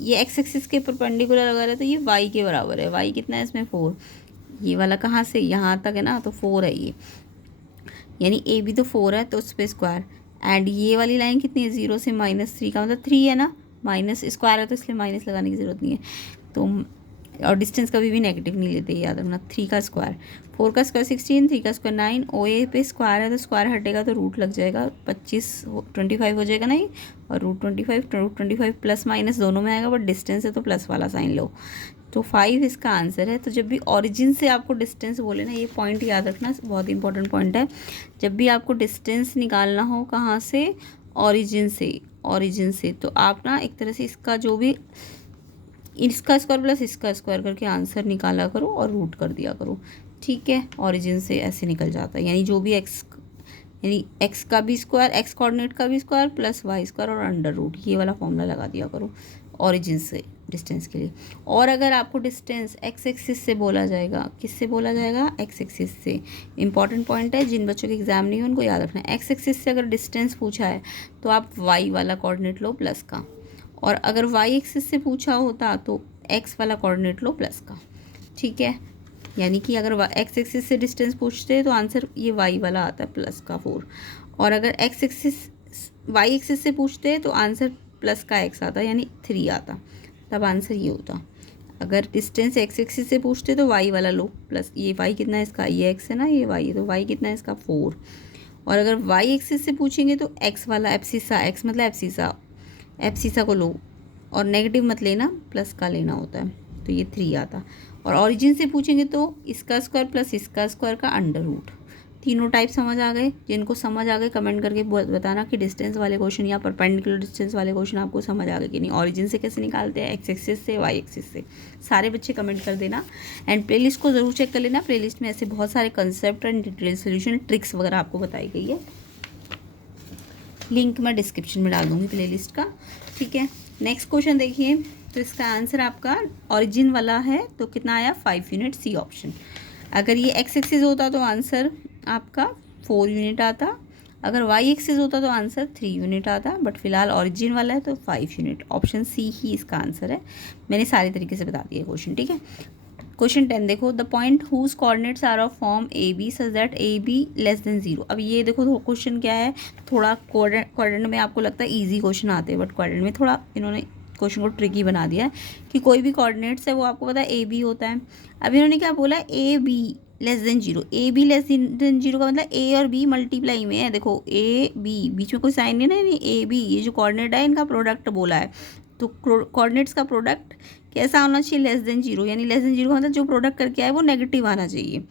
ये एक्स एक्सिस के परपेंडिकुलर अगर है तो ये वाई के बराबर है, वाई कितना है इसमें 4, ये वाला कहाँ से यहाँ तक है ना, तो 4 है ये, यानी ए भी तो 4 है तो उस पर स्क्वायर। एंड ये वाली लाइन कितनी है, 0 से -3 का मतलब 3 है ना, माइनस स्क्वायर है तो इसलिए माइनस लगाने की ज़रूरत नहीं है। तो और डिस्टेंस कभी भी नेगेटिव नहीं लेते, याद रखना। 3 का स्क्वायर 4 का स्क्वायर 16, 3 का स्क्वायर 9, ओ ए पे स्क्वायर है तो स्क्वायर हटेगा तो रूट लग जाएगा, 25 हो जाएगा नहीं, और रूट 25 प्लस माइनस दोनों में आएगा, बट डिस्टेंस है तो प्लस वाला साइन लो, तो 5 इसका आंसर है। तो जब भी ओरिजिन से आपको डिस्टेंस बोले ना, ये पॉइंट याद रखना, बहुत इंपॉर्टेंट पॉइंट है। जब भी आपको डिस्टेंस निकालना हो कहाँ से, ओरिजिन से, तो आप ना एक तरह से इसका जो भी इसका स्क्वायर प्लस इसका स्क्वायर करके आंसर निकाला करो और रूट कर दिया करो, ठीक है। ओरिजिन से ऐसे निकल जाता है, यानी जो भी यानी एक्स का भी स्क्वायर, एक्स कोऑर्डिनेट का भी स्क्वायर प्लस वाई स्क्वायर और अंडर रूट, ये वाला फॉर्मूला लगा दिया करो ओरिजिन से डिस्टेंस के लिए। और अगर आपको डिस्टेंस एक्स एक्सिस से बोला जाएगा, किससे बोला जाएगा, एक्स एक्सिस से। इंपॉर्टेंट पॉइंट है, जिन बच्चों के एग्जाम नहीं है उनको याद रखना है। एक्स एक्सिस से अगर डिस्टेंस पूछा है तो आप वाई वाला कोऑर्डिनेट लो प्लस का, और अगर वाई एक्सिस से पूछा होता तो एक्स वाला कोऑर्डिनेट लो प्लस का, ठीक है। यानी कि अगर एक्स एक्सिस से डिस्टेंस पूछते तो आंसर ये वाई वाला आता है प्लस का 4, और अगर एक्स एक्सिस वाई एक्सिस से पूछते तो आंसर प्लस का एक्स आता, यानी 3 आता, तब आंसर ये होता। अगर डिस्टेंस एक्स एक्सिस से पूछते तो वाई वाला लो प्लस, ये वाई कितना है इसका, ये एक्स है ना, ये वाई है, तो वाई कितना है इसका 4, और अगर वाई एक्सिस से पूछेंगे तो एक्स वाला एप्सिसा, एक्स मतलब एप्सिसा को लो, और नेगेटिव मत लेना, प्लस का लेना होता है, तो ये 3 आता। और ओरिजिन से पूछेंगे तो इसका स्क्वायर प्लस इसका स्क्वायर का अंडर रूट। तीनों टाइप समझ आ गए, जिनको समझ आ गए कमेंट करके बताना कि डिस्टेंस वाले क्वेश्चन या परपेंडिकुलर डिस्टेंस वाले क्वेश्चन आपको समझ आ गए कि नहीं। ओरिजिन से कैसे निकालते हैं, एक्स एक्सिस से, वाई एक्सिस से, सारे बच्चे कमेंट कर देना। एंड प्लेलिस्ट को ज़रूर चेक कर लेना, प्लेलिस्ट में ऐसे बहुत सारे concept and detail solution tricks वगैरह आपको बताई गई है, लिंक मैं डिस्क्रिप्शन में डाल दूँगी प्लेलिस्ट का, ठीक है। नेक्स्ट क्वेश्चन देखिए, तो इसका आंसर आपका ओरिजिन वाला है तो कितना आया, 5 यूनिट, सी ऑप्शन। अगर ये एक्स एक्सिस होता तो आंसर आपका 4 यूनिट आता, अगर वाई एक्सिस होता तो आंसर 3 यूनिट आता, बट फिलहाल ओरिजिन वाला है तो 5 यूनिट, ऑप्शन सी ही इसका आंसर है। मैंने सारे तरीके से बता दिया क्वेश्चन, ठीक है। क्वेश्चन 10 देखो, the point whose coordinates are of form A B such that A B less than 0। अब ये देखो तो क्वेश्चन क्या है, थोड़ा क्वाड्रेंट में आपको लगता है इजी क्वेश्चन आते हैं, बट क्वाड्रेंट में थोड़ा इन्होंने क्वेश्चन को ट्रिकी बना दिया है कि कोई भी कोऑर्डिनेट्स है वो आपको पता है ए बी होता है। अब इन्होंने क्या बोला, ए बी लेस देन जीरो। ए बी लेस देन जीरो का मतलब ए और बी मल्टीप्लाई में है। देखो ए बी, बीच में कोई साइन नहीं, नहीं ए बी, ये जो कोऑर्डिनेट है इनका प्रोडक्ट बोला है। तो कोऑर्डिनेट्स का प्रोडक्ट कैसा होना चाहिए, लेस देन जीरो। यानी लेस देन जीरो का मतलब जो प्रोडक्ट करके आए वो नेगेटिव आना चाहिए।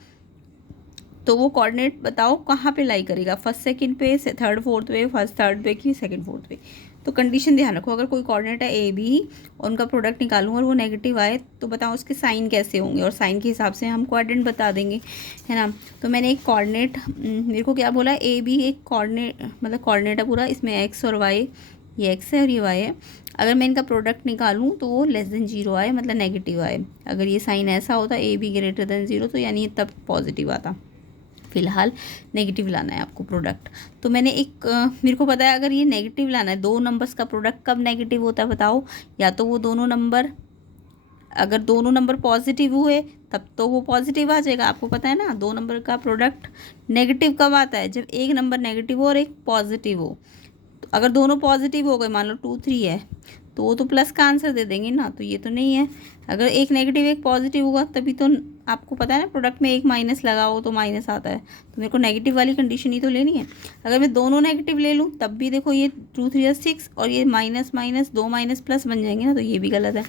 तो वो कोऑर्डिनेट बताओ कहाँ पे लाई करेगा, फर्स्ट सेकंड पे, थर्ड फोर्थ पे, फर्स्ट थर्ड पे कि सेकंड फोर्थ पे। तो कंडीशन ध्यान रखो, अगर कोई कोऑर्डिनेट है ए बी और उनका प्रोडक्ट निकालूँ और वो नेगेटिव आए तो बताओ उसके साइन कैसे होंगे, और साइन के हिसाब से हम कोऑर्डिनेट बता देंगे, है ना। तो मैंने एक कोऑर्डिनेट, मेरे को क्या बोला, ए बी एक कोऑर्डिनेट मतलब कोऑर्डिनेट है पूरा, इसमें एक्स और वाई, ये एक्स है और ये वाई है। अगर मैं इनका प्रोडक्ट निकालूँ तो वो लेस देन जीरो आए, मतलब नेगेटिव आए। अगर ये साइन ऐसा होता A be greater than zero तो यानी तब पॉजिटिव आता। फिलहाल नेगेटिव लाना है आपको प्रोडक्ट। तो मैंने एक मेरे को पता है अगर ये नेगेटिव लाना है, दो नंबर्स का प्रोडक्ट कब नेगेटिव होता है बताओ, या तो वो दोनों नंबर, अगर दोनों नंबर पॉजिटिव हुए तब तो वो पॉजिटिव आ जाएगा। आपको पता है ना, दो नंबर का प्रोडक्ट नेगेटिव कब आता है, जब एक नंबर नेगेटिव हो और एक पॉजिटिव हो। तो अगर दोनों पॉजिटिव हो गए, मान लो 2 3 है, तो वो तो प्लस का आंसर दे देंगे ना, तो ये तो नहीं है। अगर एक नेगेटिव एक पॉजिटिव होगा तभी तो, आपको पता है ना प्रोडक्ट में एक माइनस लगा हो तो माइनस आता है, तो मेरे को नेगेटिव वाली कंडीशन ही तो लेनी है। अगर मैं दोनों नेगेटिव ले लूँ तब भी देखो ये 2 3 6 और ये माइनस माइनस, दो माइनस प्लस बन जाएंगे ना, तो ये भी गलत है।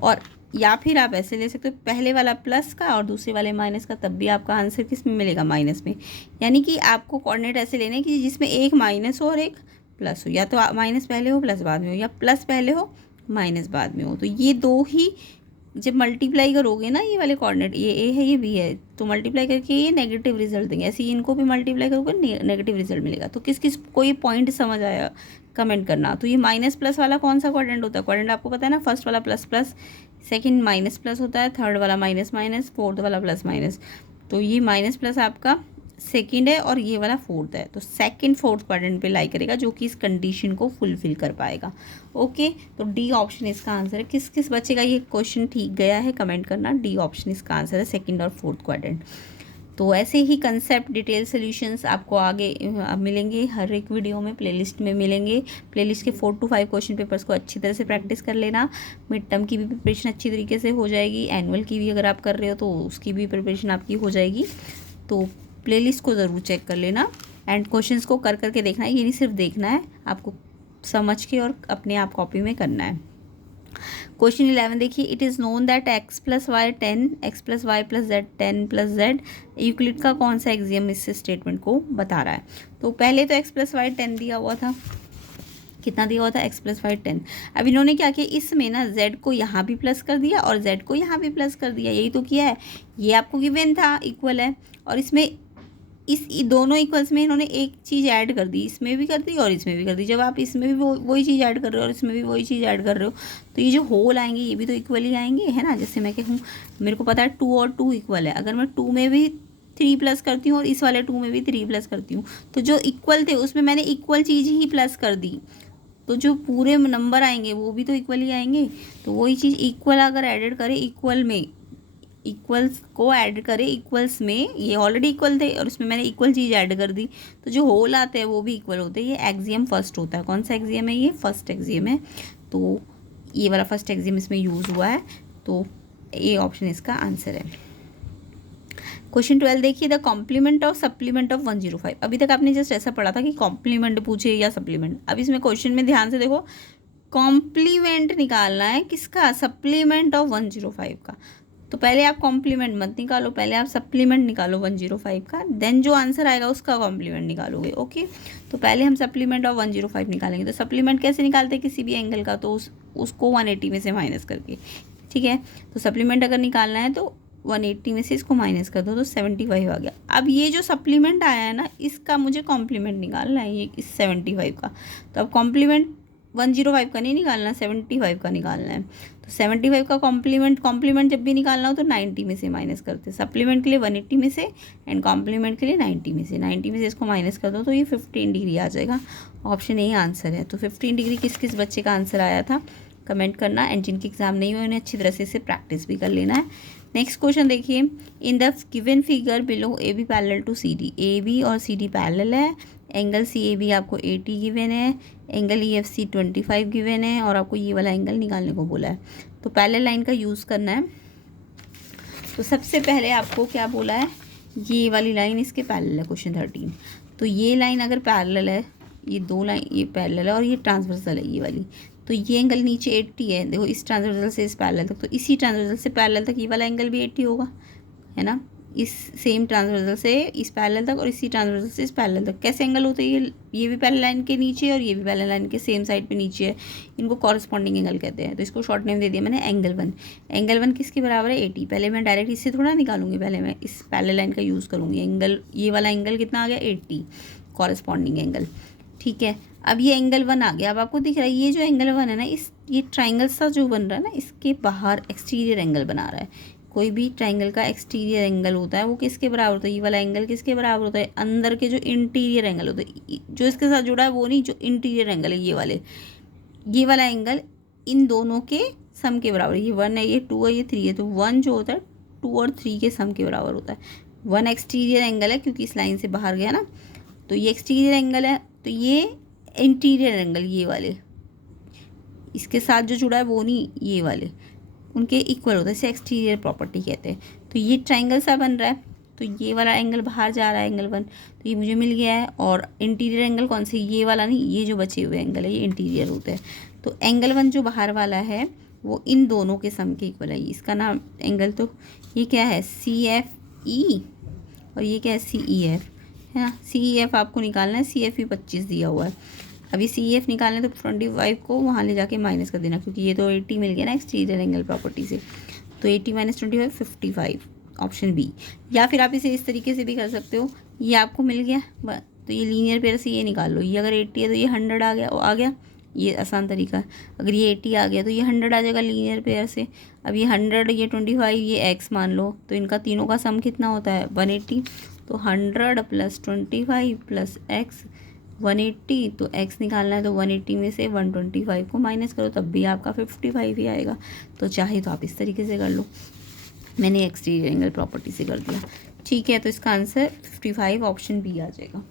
और या फिर आप ऐसे ले सकते हो, पहले वाला प्लस का और दूसरे वाले माइनस का, तब भी आपका आंसर किस में मिलेगा, माइनस में। यानी कि आपको कोऑर्डिनेट ऐसे लेने कि जिसमें एक माइनस हो और एक प्लस हो, या तो माइनस पहले हो प्लस बाद में हो, या प्लस पहले हो माइनस बाद में हो। तो ये दो ही जब मल्टीप्लाई करोगे ना, ये वाले कोऑर्डिनेट, ये ए है ये बी है, तो मल्टीप्लाई करके ये नेगेटिव रिजल्ट देंगे। ऐसे ही इनको भी मल्टीप्लाई करोगे नेगेटिव रिजल्ट मिलेगा। तो किस किस को ये पॉइंट समझ आया कमेंट करना। तो ये माइनस प्लस वाला कौन सा कोऑर्डिनेट होता है, कोऑर्डिनेट आपको पता है ना, फर्स्ट वाला plus plus, second minus plus होता है, थर्ड वाला माइनस माइनस, फोर्थ वाला प्लस माइनस। तो ये माइनस प्लस आपका सेकंड है और ये वाला फोर्थ है, तो सेकंड फोर्थ क्वाड्रेंट पे लाई करेगा जो कि इस कंडीशन को फुलफिल कर पाएगा। ओके, तो डी ऑप्शन इसका आंसर है। किस किस बच्चे का ये क्वेश्चन ठीक गया है कमेंट करना। डी ऑप्शन इसका आंसर है, सेकंड और फोर्थ क्वाड्रेंट। तो ऐसे ही कंसेप्ट डिटेल सॉल्यूशंस आपको आगे मिलेंगे, हर एक वीडियो में प्लेलिस्ट में मिलेंगे। प्लेलिस्ट के 4 to 5 क्वेश्चन पेपर्स को अच्छी तरह से प्रैक्टिस कर लेना। मिड टर्म की भी प्रिपरेशन अच्छी तरीके से हो जाएगी, एनुअल की भी अगर आप कर रहे हो तो उसकी भी प्रिपरेशन आपकी हो जाएगी। तो प्लेलिस्ट को ज़रूर चेक कर लेना एंड क्वेश्चंस को कर करके देखना है, ये नहीं सिर्फ देखना है, आपको समझ के और अपने आप कॉपी में करना है। क्वेश्चन 11 देखिए, it is known that x + y 10, x + y + z 10 + z। Euclid का कौन सा एक्सियम इस स्टेटमेंट को बता रहा है। तो पहले तो x + y 10 दिया हुआ था, कितना दिया हुआ था, x + y 10। अब इन्होंने क्या किया, इसमें ना z को यहाँ भी प्लस कर दिया और z को यहाँ भी प्लस कर दिया, यही तो किया है। ये आपको गिवन था इक्वल है, और इसमें इस दोनों इक्वल्स में इन्होंने एक चीज़ ऐड कर दी, इसमें भी कर दी और इसमें भी कर दी। जब आप इसमें भी वही चीज़ ऐड कर रहे हो और इसमें भी वही चीज़ ऐड कर रहे हो, तो ये जो होल आएंगे ये भी तो इक्वल ही आएंगे, है ना। जैसे मैं कहूँ, मेरे को पता है 2 और 2 इक्वल है, अगर मैं 2 में भी 3 प्लस करती हूँ और इस वाले 2 में भी 3 प्लस करती हूँ, तो जो इक्वल थे उसमें मैंने इक्वल चीज़ ही प्लस कर दी, तो जो पूरे नंबर आएंगे वो भी तो इक्वल ही आएंगे। तो वही चीज़ इक्वल अगर एडेड करें, इक्वल में इक्वल्स को ऐड करें इक्वल्स में, ये ऑलरेडी इक्वल थे और उसमें मैंने इक्वल चीज़ ऐड कर दी, तो जो होल आते हैं वो भी इक्वल होते हैं। ये एक्सियम फर्स्ट होता है। कौन सा एक्सियम है, ये फर्स्ट एक्सियम है। तो ये वाला फर्स्ट एक्सियम इसमें यूज़ हुआ है, तो ये ऑप्शन इसका आंसर है। क्वेश्चन 12 देखिए, the complement of supplement of 105। अभी तक आपने जस्ट ऐसा पढ़ा था कि कॉम्प्लीमेंट पूछे या सप्लीमेंट। अब इसमें क्वेश्चन में ध्यान से देखो, कॉम्प्लीमेंट निकालना है किसका, सप्लीमेंट ऑफ 105 का। तो पहले आप कॉम्प्लीमेंट मत निकालो, पहले आप सप्लीमेंट निकालो 105 का, देन जो आंसर आएगा उसका कॉम्प्लीमेंट निकालोगे। ओके, तो पहले हम सप्लीमेंट ऑफ 105 निकालेंगे। तो सप्लीमेंट कैसे निकालते हैं किसी भी एंगल का, तो उसको 180 में से माइनस करके, ठीक है। तो सप्लीमेंट अगर निकालना है तो 180 में से इसको माइनस कर दो तो 75 आ गया। अब ये जो सप्लीमेंट आया है ना, इसका मुझे कॉम्प्लीमेंट निकालना है, ये इस 75 का। तो अब कॉम्प्लीमेंट 105 का नहीं निकालना, 75 का निकालना है। तो 75 का कॉम्प्लीमेंट जब भी निकालना हो तो 90 में से माइनस करते हैं। सप्लीमेंट के लिए 180 में से एंड कॉम्प्लीमेंट के लिए 90 में से। 90 में से इसको माइनस कर दो तो ये 15 डिग्री आ जाएगा। ऑप्शन ए आंसर है। तो 15 डिग्री किस किस बच्चे का आंसर आया था कमेंट करना, एंड जिनकी एग्जाम नहीं हुए उन्हें अच्छी तरह से इसे प्रैक्टिस भी कर लेना है। नेक्स्ट क्वेश्चन देखिए, in the given figure below A B parallel to C D. A B और सी डी पैरेलल है, एंगल सी ए बी आपको 80 गिवन है, angle E F C 25 given है, और आपको ये वाला एंगल निकालने को बोला है। तो पैरेलल लाइन का यूज़ करना है। तो सबसे पहले आपको क्या बोला है, ये वाली लाइन इसके पैरेलल है, क्वेश्चन 13। तो ये लाइन अगर पैरेलल है, ये दो लाइन ये पैरेलल है और ये ट्रांसवर्सल है ये वाली, तो ये एंगल नीचे 80 है। देखो इस ट्रांसवर्सल से इस पैरेलल तक, तो इसी ट्रांसवर्सल से पैरेलल तक ये वाला एंगल भी 80 होगा, है ना। इस सेम ट्रांसवर्सल से इस पैरेलल तक और इसी ट्रांसवर्सल से इस पैरेलल तक कैसे एंगल होते हैं, ये भी पैरेलल लाइन के नीचे और ये भी पैरेलल लाइन के सेम साइड पे नीचे है, इनको कॉरस्पॉन्डिंग एंगल कहते हैं। तो इसको शॉर्ट नेम दे दिया मैंने एंगल 1। एंगल 1 किसके बराबर है, 80। पहले मैं डायरेक्ट इससे थोड़ा निकालूंगी, पहले मैं इस पैरेलल लाइन का यूज़ करूँगी। एंगल ये वाला एंगल कितना आ गया, 80 कॉरस्पॉन्डिंग एंगल, ठीक है। अब ये एंगल 1 आ गया। अब आपको दिख रहा है ये जो एंगल 1 है ना, ये ट्राइंगल सा जो बन रहा है ना, इसके बाहर एक्सटीरियर एंगल बना रहा है। कोई भी ट्राइंगल का एक्सटीरियर एंगल होता है वो किसके बराबर होता है, ये वाला एंगल किसके बराबर होता है, अंदर के जो इंटीरियर एंगल होते हैं, जो इसके साथ जुड़ा है वो नहीं, जो इंटीरियर एंगल है ये वाला एंगल इन दोनों के सम के बराबर है। ये 1 है, ये 2 है, ये 3 है। तो 1 जो होता है 2 और 3 के सम के बराबर होता है। 1 एक्सटीरियर एंगल है क्योंकि इस लाइन से बाहर गया ना, तो ये एक्सटीरियर एंगल है। तो ये इंटीरियर एंगल ये वाले इसके साथ जो जुड़ा है वो नहीं, ये वाले उनके इक्वल होता है, इसे एक्सटीरियर प्रॉपर्टी कहते हैं। तो ये ट्राइंगल सा बन रहा है, तो ये वाला एंगल बाहर जा रहा है एंगल 1, तो ये मुझे मिल गया है। और इंटीरियर एंगल कौन से, ये वाला नहीं, ये जो बचे हुए एंगल है ये इंटीरियर होते हैं। तो एंगल 1 जो बाहर वाला है वो इन दोनों के सम के इक्वल है। इसका नाम एंगल, तो ये क्या है CFE और ये क्या है CEF, है ना। CEF आपको निकालना है, CFE 25 दिया हुआ है। अभी CEF निकालना है तो 25 को वहाँ ले जाके माइनस कर देना, क्योंकि ये तो 80 मिल गया ना एक्सटीरियर एंगल प्रॉपर्टी से। तो 80 - 25 55, ऑप्शन बी। या फिर आप इसे इस तरीके से भी कर सकते हो, ये आपको मिल गया तो ये लीनियर पेयर से ये निकाल लो। ये अगर 80 है तो ये 100 आ गया, ये आसान तरीका है। अगर ये 80 आ गया तो ये 100 आ जाएगा लीनियर पेयर से। अब ये 100, ये 25, ये x मान लो, तो इनका तीनों का सम कितना होता है 180। तो 100 + 25 + x 180, तो x निकालना है तो 180 में से 125 को माइनस करो, तब भी आपका 55 ही आएगा। तो चाहे तो आप इस तरीके से कर लो, मैंने एक्सटीरियर एंगल प्रॉपर्टी से कर दिया, ठीक है। तो इसका आंसर 55 ऑप्शन बी आ जाएगा।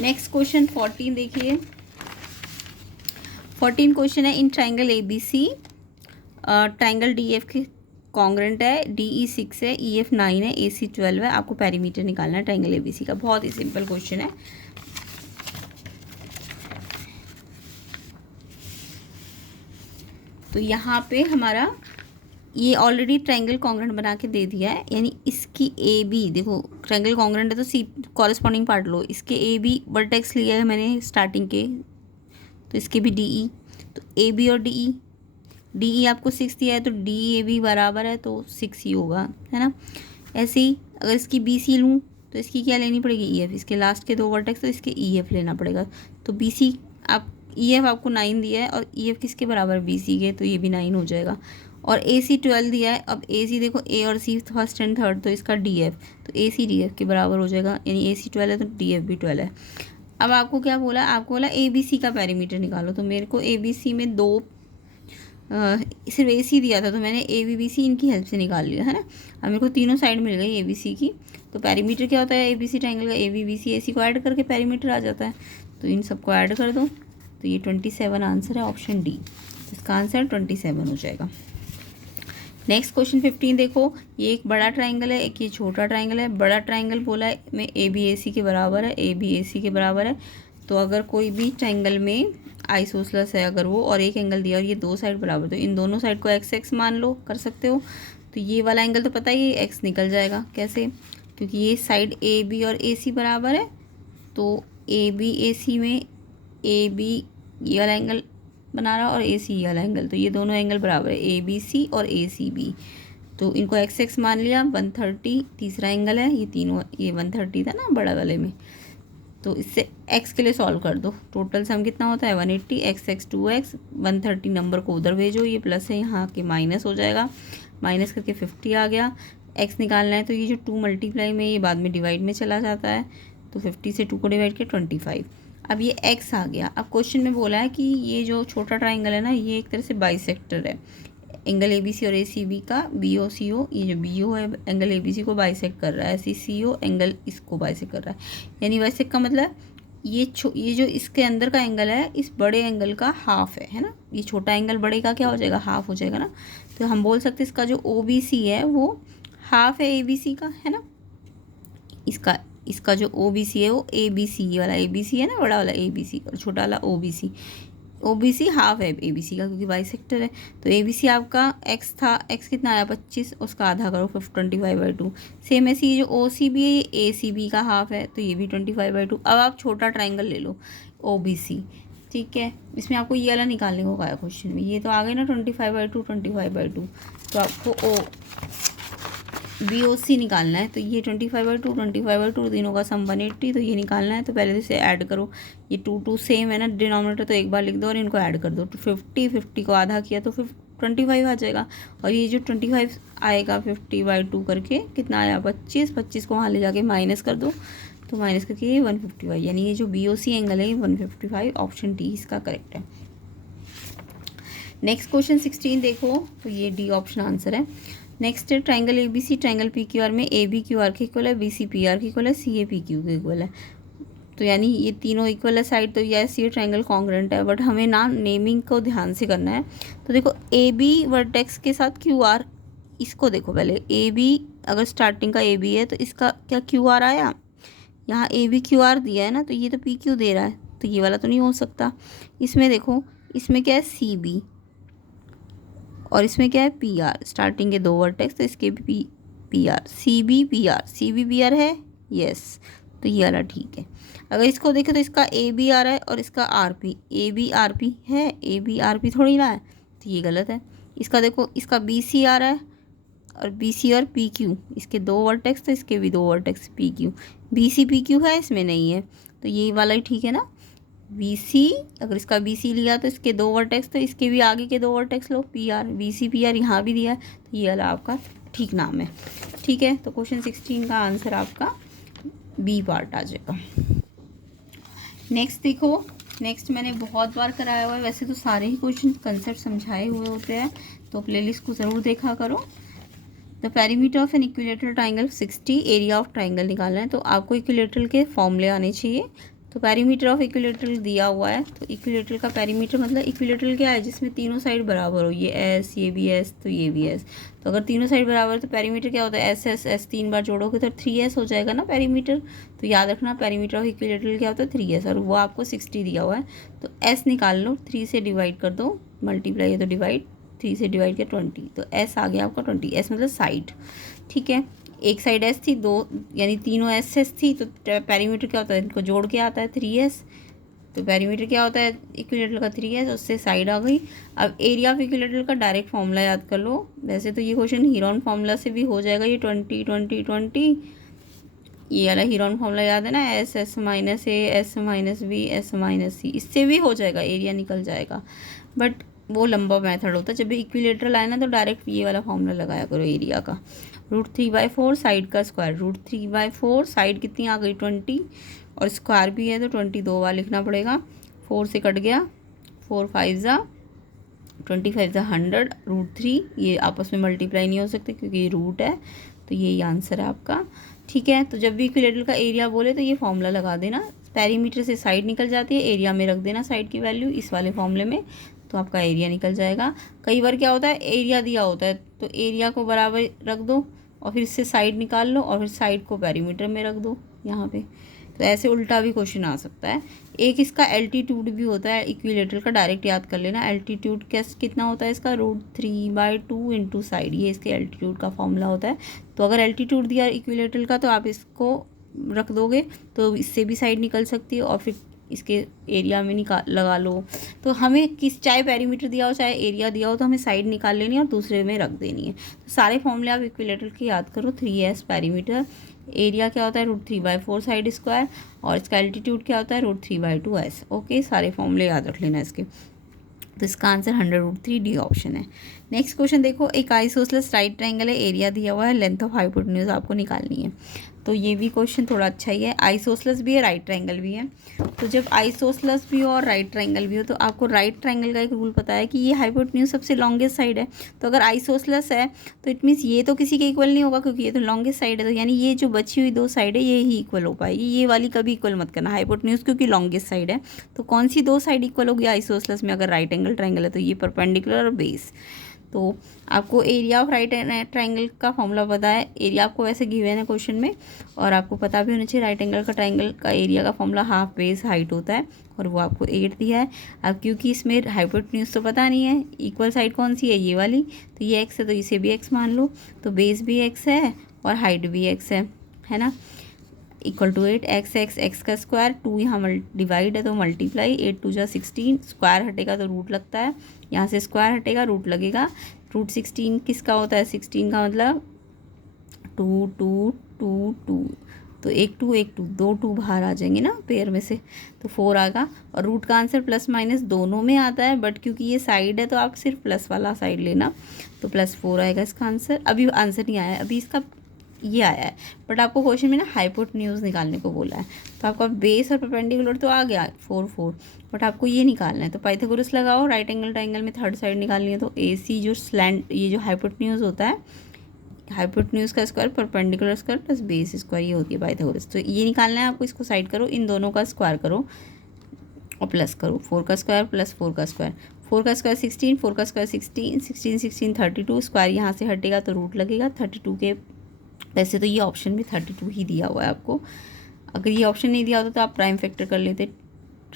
नेक्स्ट क्वेश्चन 14 देखिए। 14 क्वेश्चन है, in triangle ABC triangle DF के कॉन्ग्रेंट है, DE 6 है, EF 9 है, AC 12 है। आपको पेरीमीटर निकालना है ट्राइंगल ABC का। बहुत ही सिंपल क्वेश्चन है। तो यहाँ पे हमारा ये ऑलरेडी ट्राइंगल कॉन्ग्रेंट बना के दे दिया है, यानी इसकी AB देखो, ट्राइंगल कॉन्ग्रेंट है तो C कॉरेस्पॉन्डिंग पार्ट लो। इसके AB वर्टेक्स लिया है मैंने स्टार्टिंग के, तो इसके भी DE। तो AB और DE आपको 6 दिया है तो DAB बराबर है तो 6 ही होगा, है ना। ऐसे ही अगर इसकी BC लूँ तो इसकी क्या लेनी पड़ेगी EF, इसके लास्ट के 2 वर्टेक्स तो इसके EF लेना पड़ेगा। तो BC आप EF आपको 9 दिया है और EF किसके बराबर BC के, तो ये भी 9 हो जाएगा। और AC 12 दिया है। अब AC देखो A और C फर्स्ट एंड थर्ड, तो इसका DF, तो AC DF के बराबर हो जाएगा, यानी AC 12 है तो DF भी 12 है। अब आपको क्या बोला, आपको बोला ABC का पेरीमीटर निकालो। तो मेरे को ABC में सिर्फ AC दिया था तो मैंने ABBC इनकी हेल्प से निकाल लिया, है ना। अब मेरे को तीनों साइड मिल गई ABC की। तो पेरीमीटर क्या होता है ABC ट्राइंगल का, ABBC AC को ऐड करके पेरीमीटर आ जाता है। तो इन सबको ऐड कर दो, तो ये 27 आंसर है, ऑप्शन डी। इसका आंसर 27 हो जाएगा। नेक्स्ट क्वेश्चन 15 देखो। ये एक बड़ा ट्राइंगल है, एक ये छोटा ट्राइंगल है। बड़ा ट्राइंगल बोला है में ABAC के बराबर है, ABAC के बराबर है। तो अगर कोई भी ट्राइंगल में आइसोसलस है अगर वो, और एक एंगल दिया और ये 2 साइड बराबर, तो इन दोनों साइड को x मान लो, कर सकते हो। तो ये वाला एंगल तो पता ही है, x निकल जाएगा। कैसे, क्योंकि ये साइड AB और AC बराबर है। तो ABAC में AB ये वाला एंगल बना रहा और AC ये वाला एंगल, तो ये दोनों एंगल बराबर है, ABC और ACB। तो इनको x मान लिया। 130 तीसरा एंगल है, ये तीनों, ये 130 था ना बड़ा वाले में। तो इससे x के लिए सॉल्व कर दो। टोटल सम कितना होता है 180, x 2x, 130 नंबर को उधर भेजो, ये प्लस है यहाँ के माइनस हो जाएगा, माइनस करके 50 आ गया। x निकालना है तो ये जो 2 मल्टीप्लाई में ये बाद में डिवाइड में चला जाता है, तो 50 से 2 को डिवाइड किया 25। अब ये x आ गया। अब क्वेश्चन में बोला है कि ये जो छोटा ट्राइंगल है ना, ये एक तरह से बाइसेक्टर है, एंगल ABC और ACB का BOCO, ये जो BO है एंगल ABC को बाइसेक्ट कर रहा है, CCO एंगल इसको बाइसेक्ट कर रहा है। यानी बाइसेक्ट का मतलब ये जो इसके अंदर का एंगल है इस बड़े एंगल का हाफ है ना। ये छोटा एंगल बड़े का क्या हो जाएगा, हाफ हो जाएगा ना। तो हम बोल सकते हैं इसका जो OBC है वो हाफ है ABC का, है ना। इसका जो OBC है वो ABC, ये वाला ABC है ना, बड़ा वाला ABC और छोटा वाला OBC हाफ है ABC का, क्योंकि बाइसेक्टर है। तो ABC आपका x था, x कितना आया 25, उसका आधा करो 25/2। सेम ऐसे ये जो OCB है ये ACB का हाफ है, तो ये भी 25/2। अब आप छोटा ट्राइंगल ले लो OBC, ठीक है। इसमें आपको ये वाला निकालने को कहा है क्वेश्चन में, ये तो आ गए ना 25/2 25/2। तो आपको BOC निकालना है, तो ये 25/2 25/2 तीनों का सम 180, तो ये निकालना है। तो पहले तो इसे ऐड करो, ये 2 सेम है ना डिनोमिनेटर, तो एक बार लिख दो और इनको ऐड कर दो। तो 50 को आधा किया तो फिर 25 आ जाएगा, और ये जो 25 आएगा 50/2 करके कितना आया 25 को वहाँ ले जाके माइनस कर दो, तो माइनस करके ये 155, यानी ये जो BOC एंगल है ये 155, ऑप्शन डी इसका करेक्ट है। नेक्स्ट क्वेश्चन 16 देखो, तो ये डी ऑप्शन आंसर है। नेक्स्ट है ट्राइंगल ABC ट्राइंगल PQR में AB QR के इक्वल है, BC PR के इक्वल है, CA PQ के इक्वल है। तो यानी ये तीनों इक्वल है साइड, तो यस ये ट्राइंगल कॉन्ग्रुएंट है। बट हमें ना नेमिंग को ध्यान से करना है। तो देखो AB वर्टेक्स के साथ QR, इसको देखो पहले AB, अगर स्टार्टिंग का AB है तो इसका क्या QR आया, यहाँ AB QR दिया है ना, तो ये तो PQ दे रहा है, तो ये वाला तो नहीं हो सकता। इसमें देखो, इसमें क्या है CB और इसमें क्या है PR, स्टार्टिंग के 2 वर्टेक्स, तो इसके भी PR, CB PR है, यस, तो ये वाला ठीक है। अगर इसको देखें तो इसका AB आ रहा है और इसका RP, AB RP है, AB RP थोड़ी ना है, तो ये गलत है। इसका देखो, इसका BC आ रहा है और BC और PQ, इसके 2 वर्टेक्स, तो इसके भी 2 वर्टेक्स PQ, BC PQ है, इसमें नहीं है, तो ये वाला ही ठीक है ना। BC, अगर इसका BC लिया तो इसके 2 वर्टेक्स, तो इसके भी आगे के 2 वर्टेक्स लो PR, BC PR यहाँ भी दिया है, तो ये वाला आपका ठीक नाम है, ठीक है। तो क्वेश्चन 16 का आंसर आपका B पार्ट आ जाएगा। नेक्स्ट देखो, नेक्स्ट मैंने बहुत बार कराया हुआ है, वैसे तो सारे ही क्वेश्चन कंसेप्ट समझाए हुए होते हैं, तो प्लेलिस्ट को ज़रूर देखा करो। The perimeter of an equilateral triangle 60, area of triangle निकालना है, तो आपको इक्विलेटरल के फॉर्मूले आने चाहिए। तो पेरीमीटर ऑफ इक्विलेटरल दिया हुआ है, तो इक्विलेटरल का पेरीमीटर मतलब इक्विलेटरल क्या है, जिसमें तीनों साइड बराबर हो, ये S, ये भी S, तो ये भी S। तो अगर तीनों साइड बराबर है तो पेरीमीटर क्या होता है, S 3 बार जोड़ोगे तो 3S हो जाएगा ना पेरीमीटर। तो याद रखना पेरीमीटर ऑफ इक्विलेटरल क्या होता है 3S, और वो आपको 60 दिया हुआ है। तो S निकाल लो, 3 से डिवाइड कर दो, मल्टीप्लाई है तो डिवाइड, 3 से डिवाइड किया 20, तो S आ गया आपका 20। S मतलब साइड, ठीक है। एक साइड S थी, 2 यानी तीनों S थी, तो पेरीमीटर क्या होता है, इनको जोड़ के आता है 3S। तो पेरीमीटर क्या होता है इक्विलेटरल का 3S, उससे साइड आ गई। अब एरिया ऑफ इक्विलेटरल का डायरेक्ट फॉर्मूला याद कर लो, वैसे तो ये क्वेश्चन हीरोन फार्मूला से भी हो जाएगा, ये 20 20 20, ये वाला हीरोन फार्मूला याद है ना, S minus A S minus B S minus C, इससे भी हो जाएगा, एरिया निकल जाएगा। बट वो लंबा मेथड होता है, जब भी इक्विलेटरल आए ना तो डायरेक्ट ये वाला फॉर्मूला लगाया करो एरिया का। √3/4 साइड का स्क्वायर, √3/4 साइड कितनी आ गई 20, और स्क्वायर भी है तो 20 2 बार लिखना पड़ेगा, 4 से कट गया, 4 5 ज़ा 25 ज़ा 100, √3, ये आपस में मल्टीप्लाई नहीं हो सकते क्योंकि ये रूट है, तो यही आंसर है आपका, ठीक है। तो जब भी इक्विलेटरल का एरिया बोले तो ये फॉर्मूला लगा देना, पेरीमीटर से साइड निकल जाती है, एरिया में रख देना साइड की वैल्यू इस वाले फॉर्मूले में, तो आपका एरिया निकल जाएगा। कई बार क्या होता है एरिया दिया होता है तो एरिया को बराबर रख दो और फिर इससे साइड निकाल लो और फिर साइड को पेरीमीटर में रख दो यहाँ पे, तो ऐसे उल्टा भी क्वेश्चन आ सकता है। एक इसका एल्टीट्यूड भी होता है इक्विलेटरल का, डायरेक्ट याद कर लेना, एल्टीट्यूड कितना होता है इसका, √3/2 इंटू साइड, ये इसके एल्टीट्यूड का फॉर्मूला होता है। तो अगर एल्टीट्यूड दिया इक्विलेटरल का तो आप इसको रख दोगे तो इससे भी साइड निकल सकती है और फिर इसके एरिया में लगा लो। तो हमें किस, चाहे पेरीमीटर दिया हो चाहे एरिया दिया हो, तो हमें साइड निकाल लेनी है और दूसरे में रख देनी है। तो सारे फॉर्मूले आप इक्विलेटरल के याद करो, 3S पेरीमीटर, एरिया क्या होता है √3/4 साइड स्क्वायर, और इसका एल्टीट्यूड क्या होता है √3/2 S। ओके, सारे फॉर्मूले याद रख लेना इसके। तो इसका आंसर 100√3 डी ऑप्शन है। नेक्स्ट क्वेश्चन देखो, एक आइसोसेलेस राइट ट्रायंगल है, एरिया दिया हुआ है, लेंथ ऑफ हाइपोटेन्यूज आपको निकालनी है। तो ये भी क्वेश्चन थोड़ा अच्छा ही है, आइसोसेलेस भी है, राइट ट्रायंगल भी है। तो जब आइसोसेलेस भी हो और राइट ट्रायंगल भी हो तो आपको राइट ट्रायंगल का एक रूल पता है कि ये हाइपोटेन्यूज सबसे लॉन्गेस्ट साइड है। तो अगर आइसोसेलेस है तो इट मीन्स ये तो किसी के इक्वल नहीं होगा क्योंकि ये तो लॉन्गेस्ट साइड है, तो यानी ये जो बची हुई दो साइड है ये ही इक्वल हो पाएगी, ये वाली कभी इक्वल मत करना हाइपोटेन्यूज क्योंकि लॉन्गेस्ट साइड है। तो कौन सी दो साइड इक्वल होगी आइसोसेलेस में, अगर राइट एंगल ट्रायंगल है तो ये परपेंडिकुलर और बेस। तो आपको एरिया ऑफ राइट ट्रायंगल का फॉर्मूला पता है, एरिया आपको वैसे गिवन है क्वेश्चन में, और आपको पता भी होना चाहिए राइट एंगल का ट्रायंगल का एरिया का फॉर्मूला हाफ बेस हाइट होता है, और वो आपको 8 दिया है। अब क्योंकि इसमें हाइपोटेन्यूज तो पता नहीं है, इक्वल साइड कौन सी है, ये वाली, तो ये x है तो इसे भी x मान लो, तो बेस भी x है और हाइट भी x है ना, इक्वल टू 8, एक्स का स्क्वायर, 2 यहाँ डिवाइड है तो मल्टीप्लाई, 8 2 जा 16, स्क्वायर हटेगा तो रूट लगता है, यहाँ से स्क्वायर हटेगा रूट लगेगा, रूट 16 किसका होता है, 16 का मतलब 2 2 2 2, तो एक टू दो टू बाहर आ जाएंगे ना पेयर में से, तो 4 आएगा। और रूट का आंसर प्लस माइनस दोनों में आता है, बट क्योंकि ये साइड है तो आप सिर्फ प्लस वाला साइड लेना, तो +4 आएगा इसका आंसर। अभी आंसर नहीं आया, अभी इसका ये आया है, बट आपको क्वेश्चन में ना हाइपोटेन्यूज निकालने को बोला है, तो आपका बेस और परपेंडिकुलर तो आ गया 4 4, बट आपको ये निकालना है। तो पाइथागोरस लगाओ, राइट एंगल ट्रायंगल में थर्ड साइड निकालनी है, तो AC जो स्लैंट, ये जो हाइपोटेन्यूज होता है, हाइपोटेन्यूज का square perpendicular square plus base square, ये होती है पाइथागोरस। तो ये निकालना है आपको, इसको साइड करो, इन दोनों का स्क्वायर करो और प्लस करो, 4 का स्क्वायर प्लस 4 का स्क्वायर, 4 का स्क्वायर 16, 4 का स्क्वायर 16, 16 16 32, स्क्वायर यहाँ से हटेगा तो रूट लगेगा 32 के। वैसे तो ये ऑप्शन में 32 ही दिया हुआ है आपको, अगर ये ऑप्शन नहीं दिया होता तो आप प्राइम फैक्टर कर लेते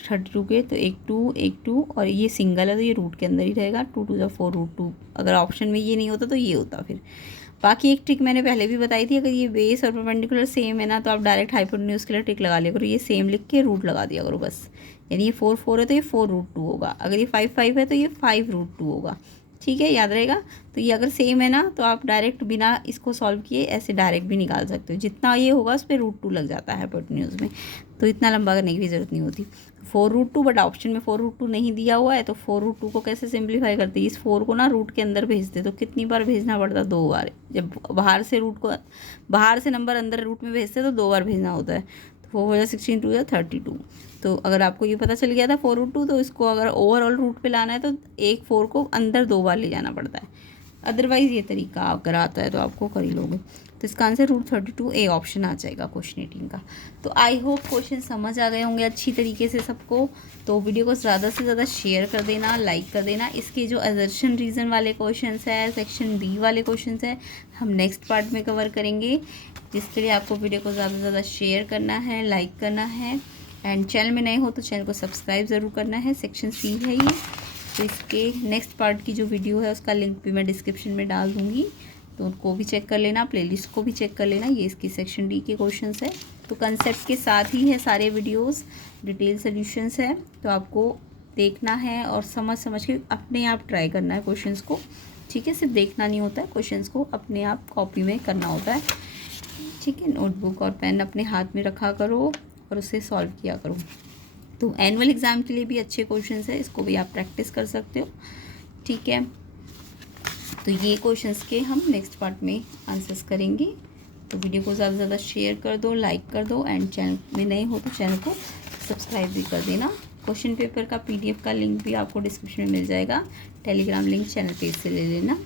32 के, तो 1 2 और ये सिंगल है तो ये रूट के अंदर ही रहेगा, 2 2 जा 4 √2। अगर ऑप्शन में ये नहीं होता तो ये होता। फिर बाकी एक ट्रिक मैंने पहले भी बताई थी, अगर ये बेस और परपेंडिकुलर सेम है ना तो आप डायरेक्ट हाइपोटेन्यूज के लिए ट्रिक लगा लिया करो, ये सेम लिख के रूट लगा दिया करो बस, यानी ये 4 4 है तो ये 4 √2 होगा, अगर ये 5 5 है तो ये 5 √2 होगा, ठीक है, याद रहेगा। तो ये अगर सेम है ना तो आप डायरेक्ट बिना इसको सॉल्व किए ऐसे डायरेक्ट भी निकाल सकते हो, जितना ये होगा उस पर √2 लग जाता है हाइपोटेन्यूज में, तो इतना लंबा करने की भी ज़रूरत नहीं होती। 4 √2, बट ऑप्शन में 4 √2 नहीं दिया हुआ है, तो 4 √2 को कैसे सिंप्लीफाई करते हैं, इस 4 को ना रूट के अंदर भेजते, तो कितनी बार भेजना पड़ता, 2 बार। जब बाहर से रूट को, बाहर से नंबर अंदर रूट में भेजते तो 2 बार भेजना होता है, तो 4 हो जाए 16 2 या 32। तो अगर आपको ये पता चल गया था 4 √2, तो इसको अगर ओवरऑल रूट पे लाना है तो एक 4 को अंदर 2 बार ले जाना पड़ता है, अदरवाइज़ ये तरीका अगर आता है तो आपको कर ही लोगे। तो इसका आंसर √32 ऑप्शन आ जाएगा क्वेश्चन 18 का। तो आई होप क्वेश्चन समझ आ गए होंगे अच्छी तरीके से सबको। तो वीडियो को ज़्यादा से ज़्यादा शेयर कर देना, लाइक कर देना। इसके जो असर्शन रीज़न वाले क्वेश्चन है, सेक्शन B वाले क्वेश्चन है, हम नेक्स्ट पार्ट में कवर करेंगे, जिसके लिए आपको वीडियो को ज़्यादा से ज़्यादा शेयर करना है, लाइक करना है, एंड चैनल में नए हो तो चैनल को सब्सक्राइब ज़रूर करना है। सेक्शन C है ये, तो इसके नेक्स्ट पार्ट की जो वीडियो है उसका लिंक भी मैं डिस्क्रिप्शन में डाल दूँगी, तो उनको भी चेक कर लेना, प्लेलिस्ट को भी चेक कर लेना। ये इसकी सेक्शन D के क्वेश्चंस है, तो कंसेप्ट के साथ ही है सारे वीडियोस, डिटेल सॉल्यूशंस है, तो आपको देखना है और समझ के अपने आप ट्राई करना है क्वेश्चंस को, ठीक है, सिर्फ देखना नहीं होता है, क्वेश्चंस को अपने आप कॉपी में करना होता है, ठीक है। नोटबुक और पेन अपने हाथ में रखा करो और उसे सॉल्व किया करो। तो एनुअल एग्ज़ाम के लिए भी अच्छे क्वेश्चंस है, इसको भी आप प्रैक्टिस कर सकते हो, ठीक है। तो ये क्वेश्चंस के हम नेक्स्ट पार्ट में आंसर्स करेंगे। तो वीडियो को ज़्यादा से ज़्यादा शेयर कर दो, लाइक कर दो, एंड चैनल में नए हो तो चैनल को सब्सक्राइब भी कर देना। क्वेश्चन पेपर का PDF का लिंक भी आपको डिस्क्रिप्शन में मिल जाएगा, टेलीग्राम लिंक चैनल पेज से ले लेना।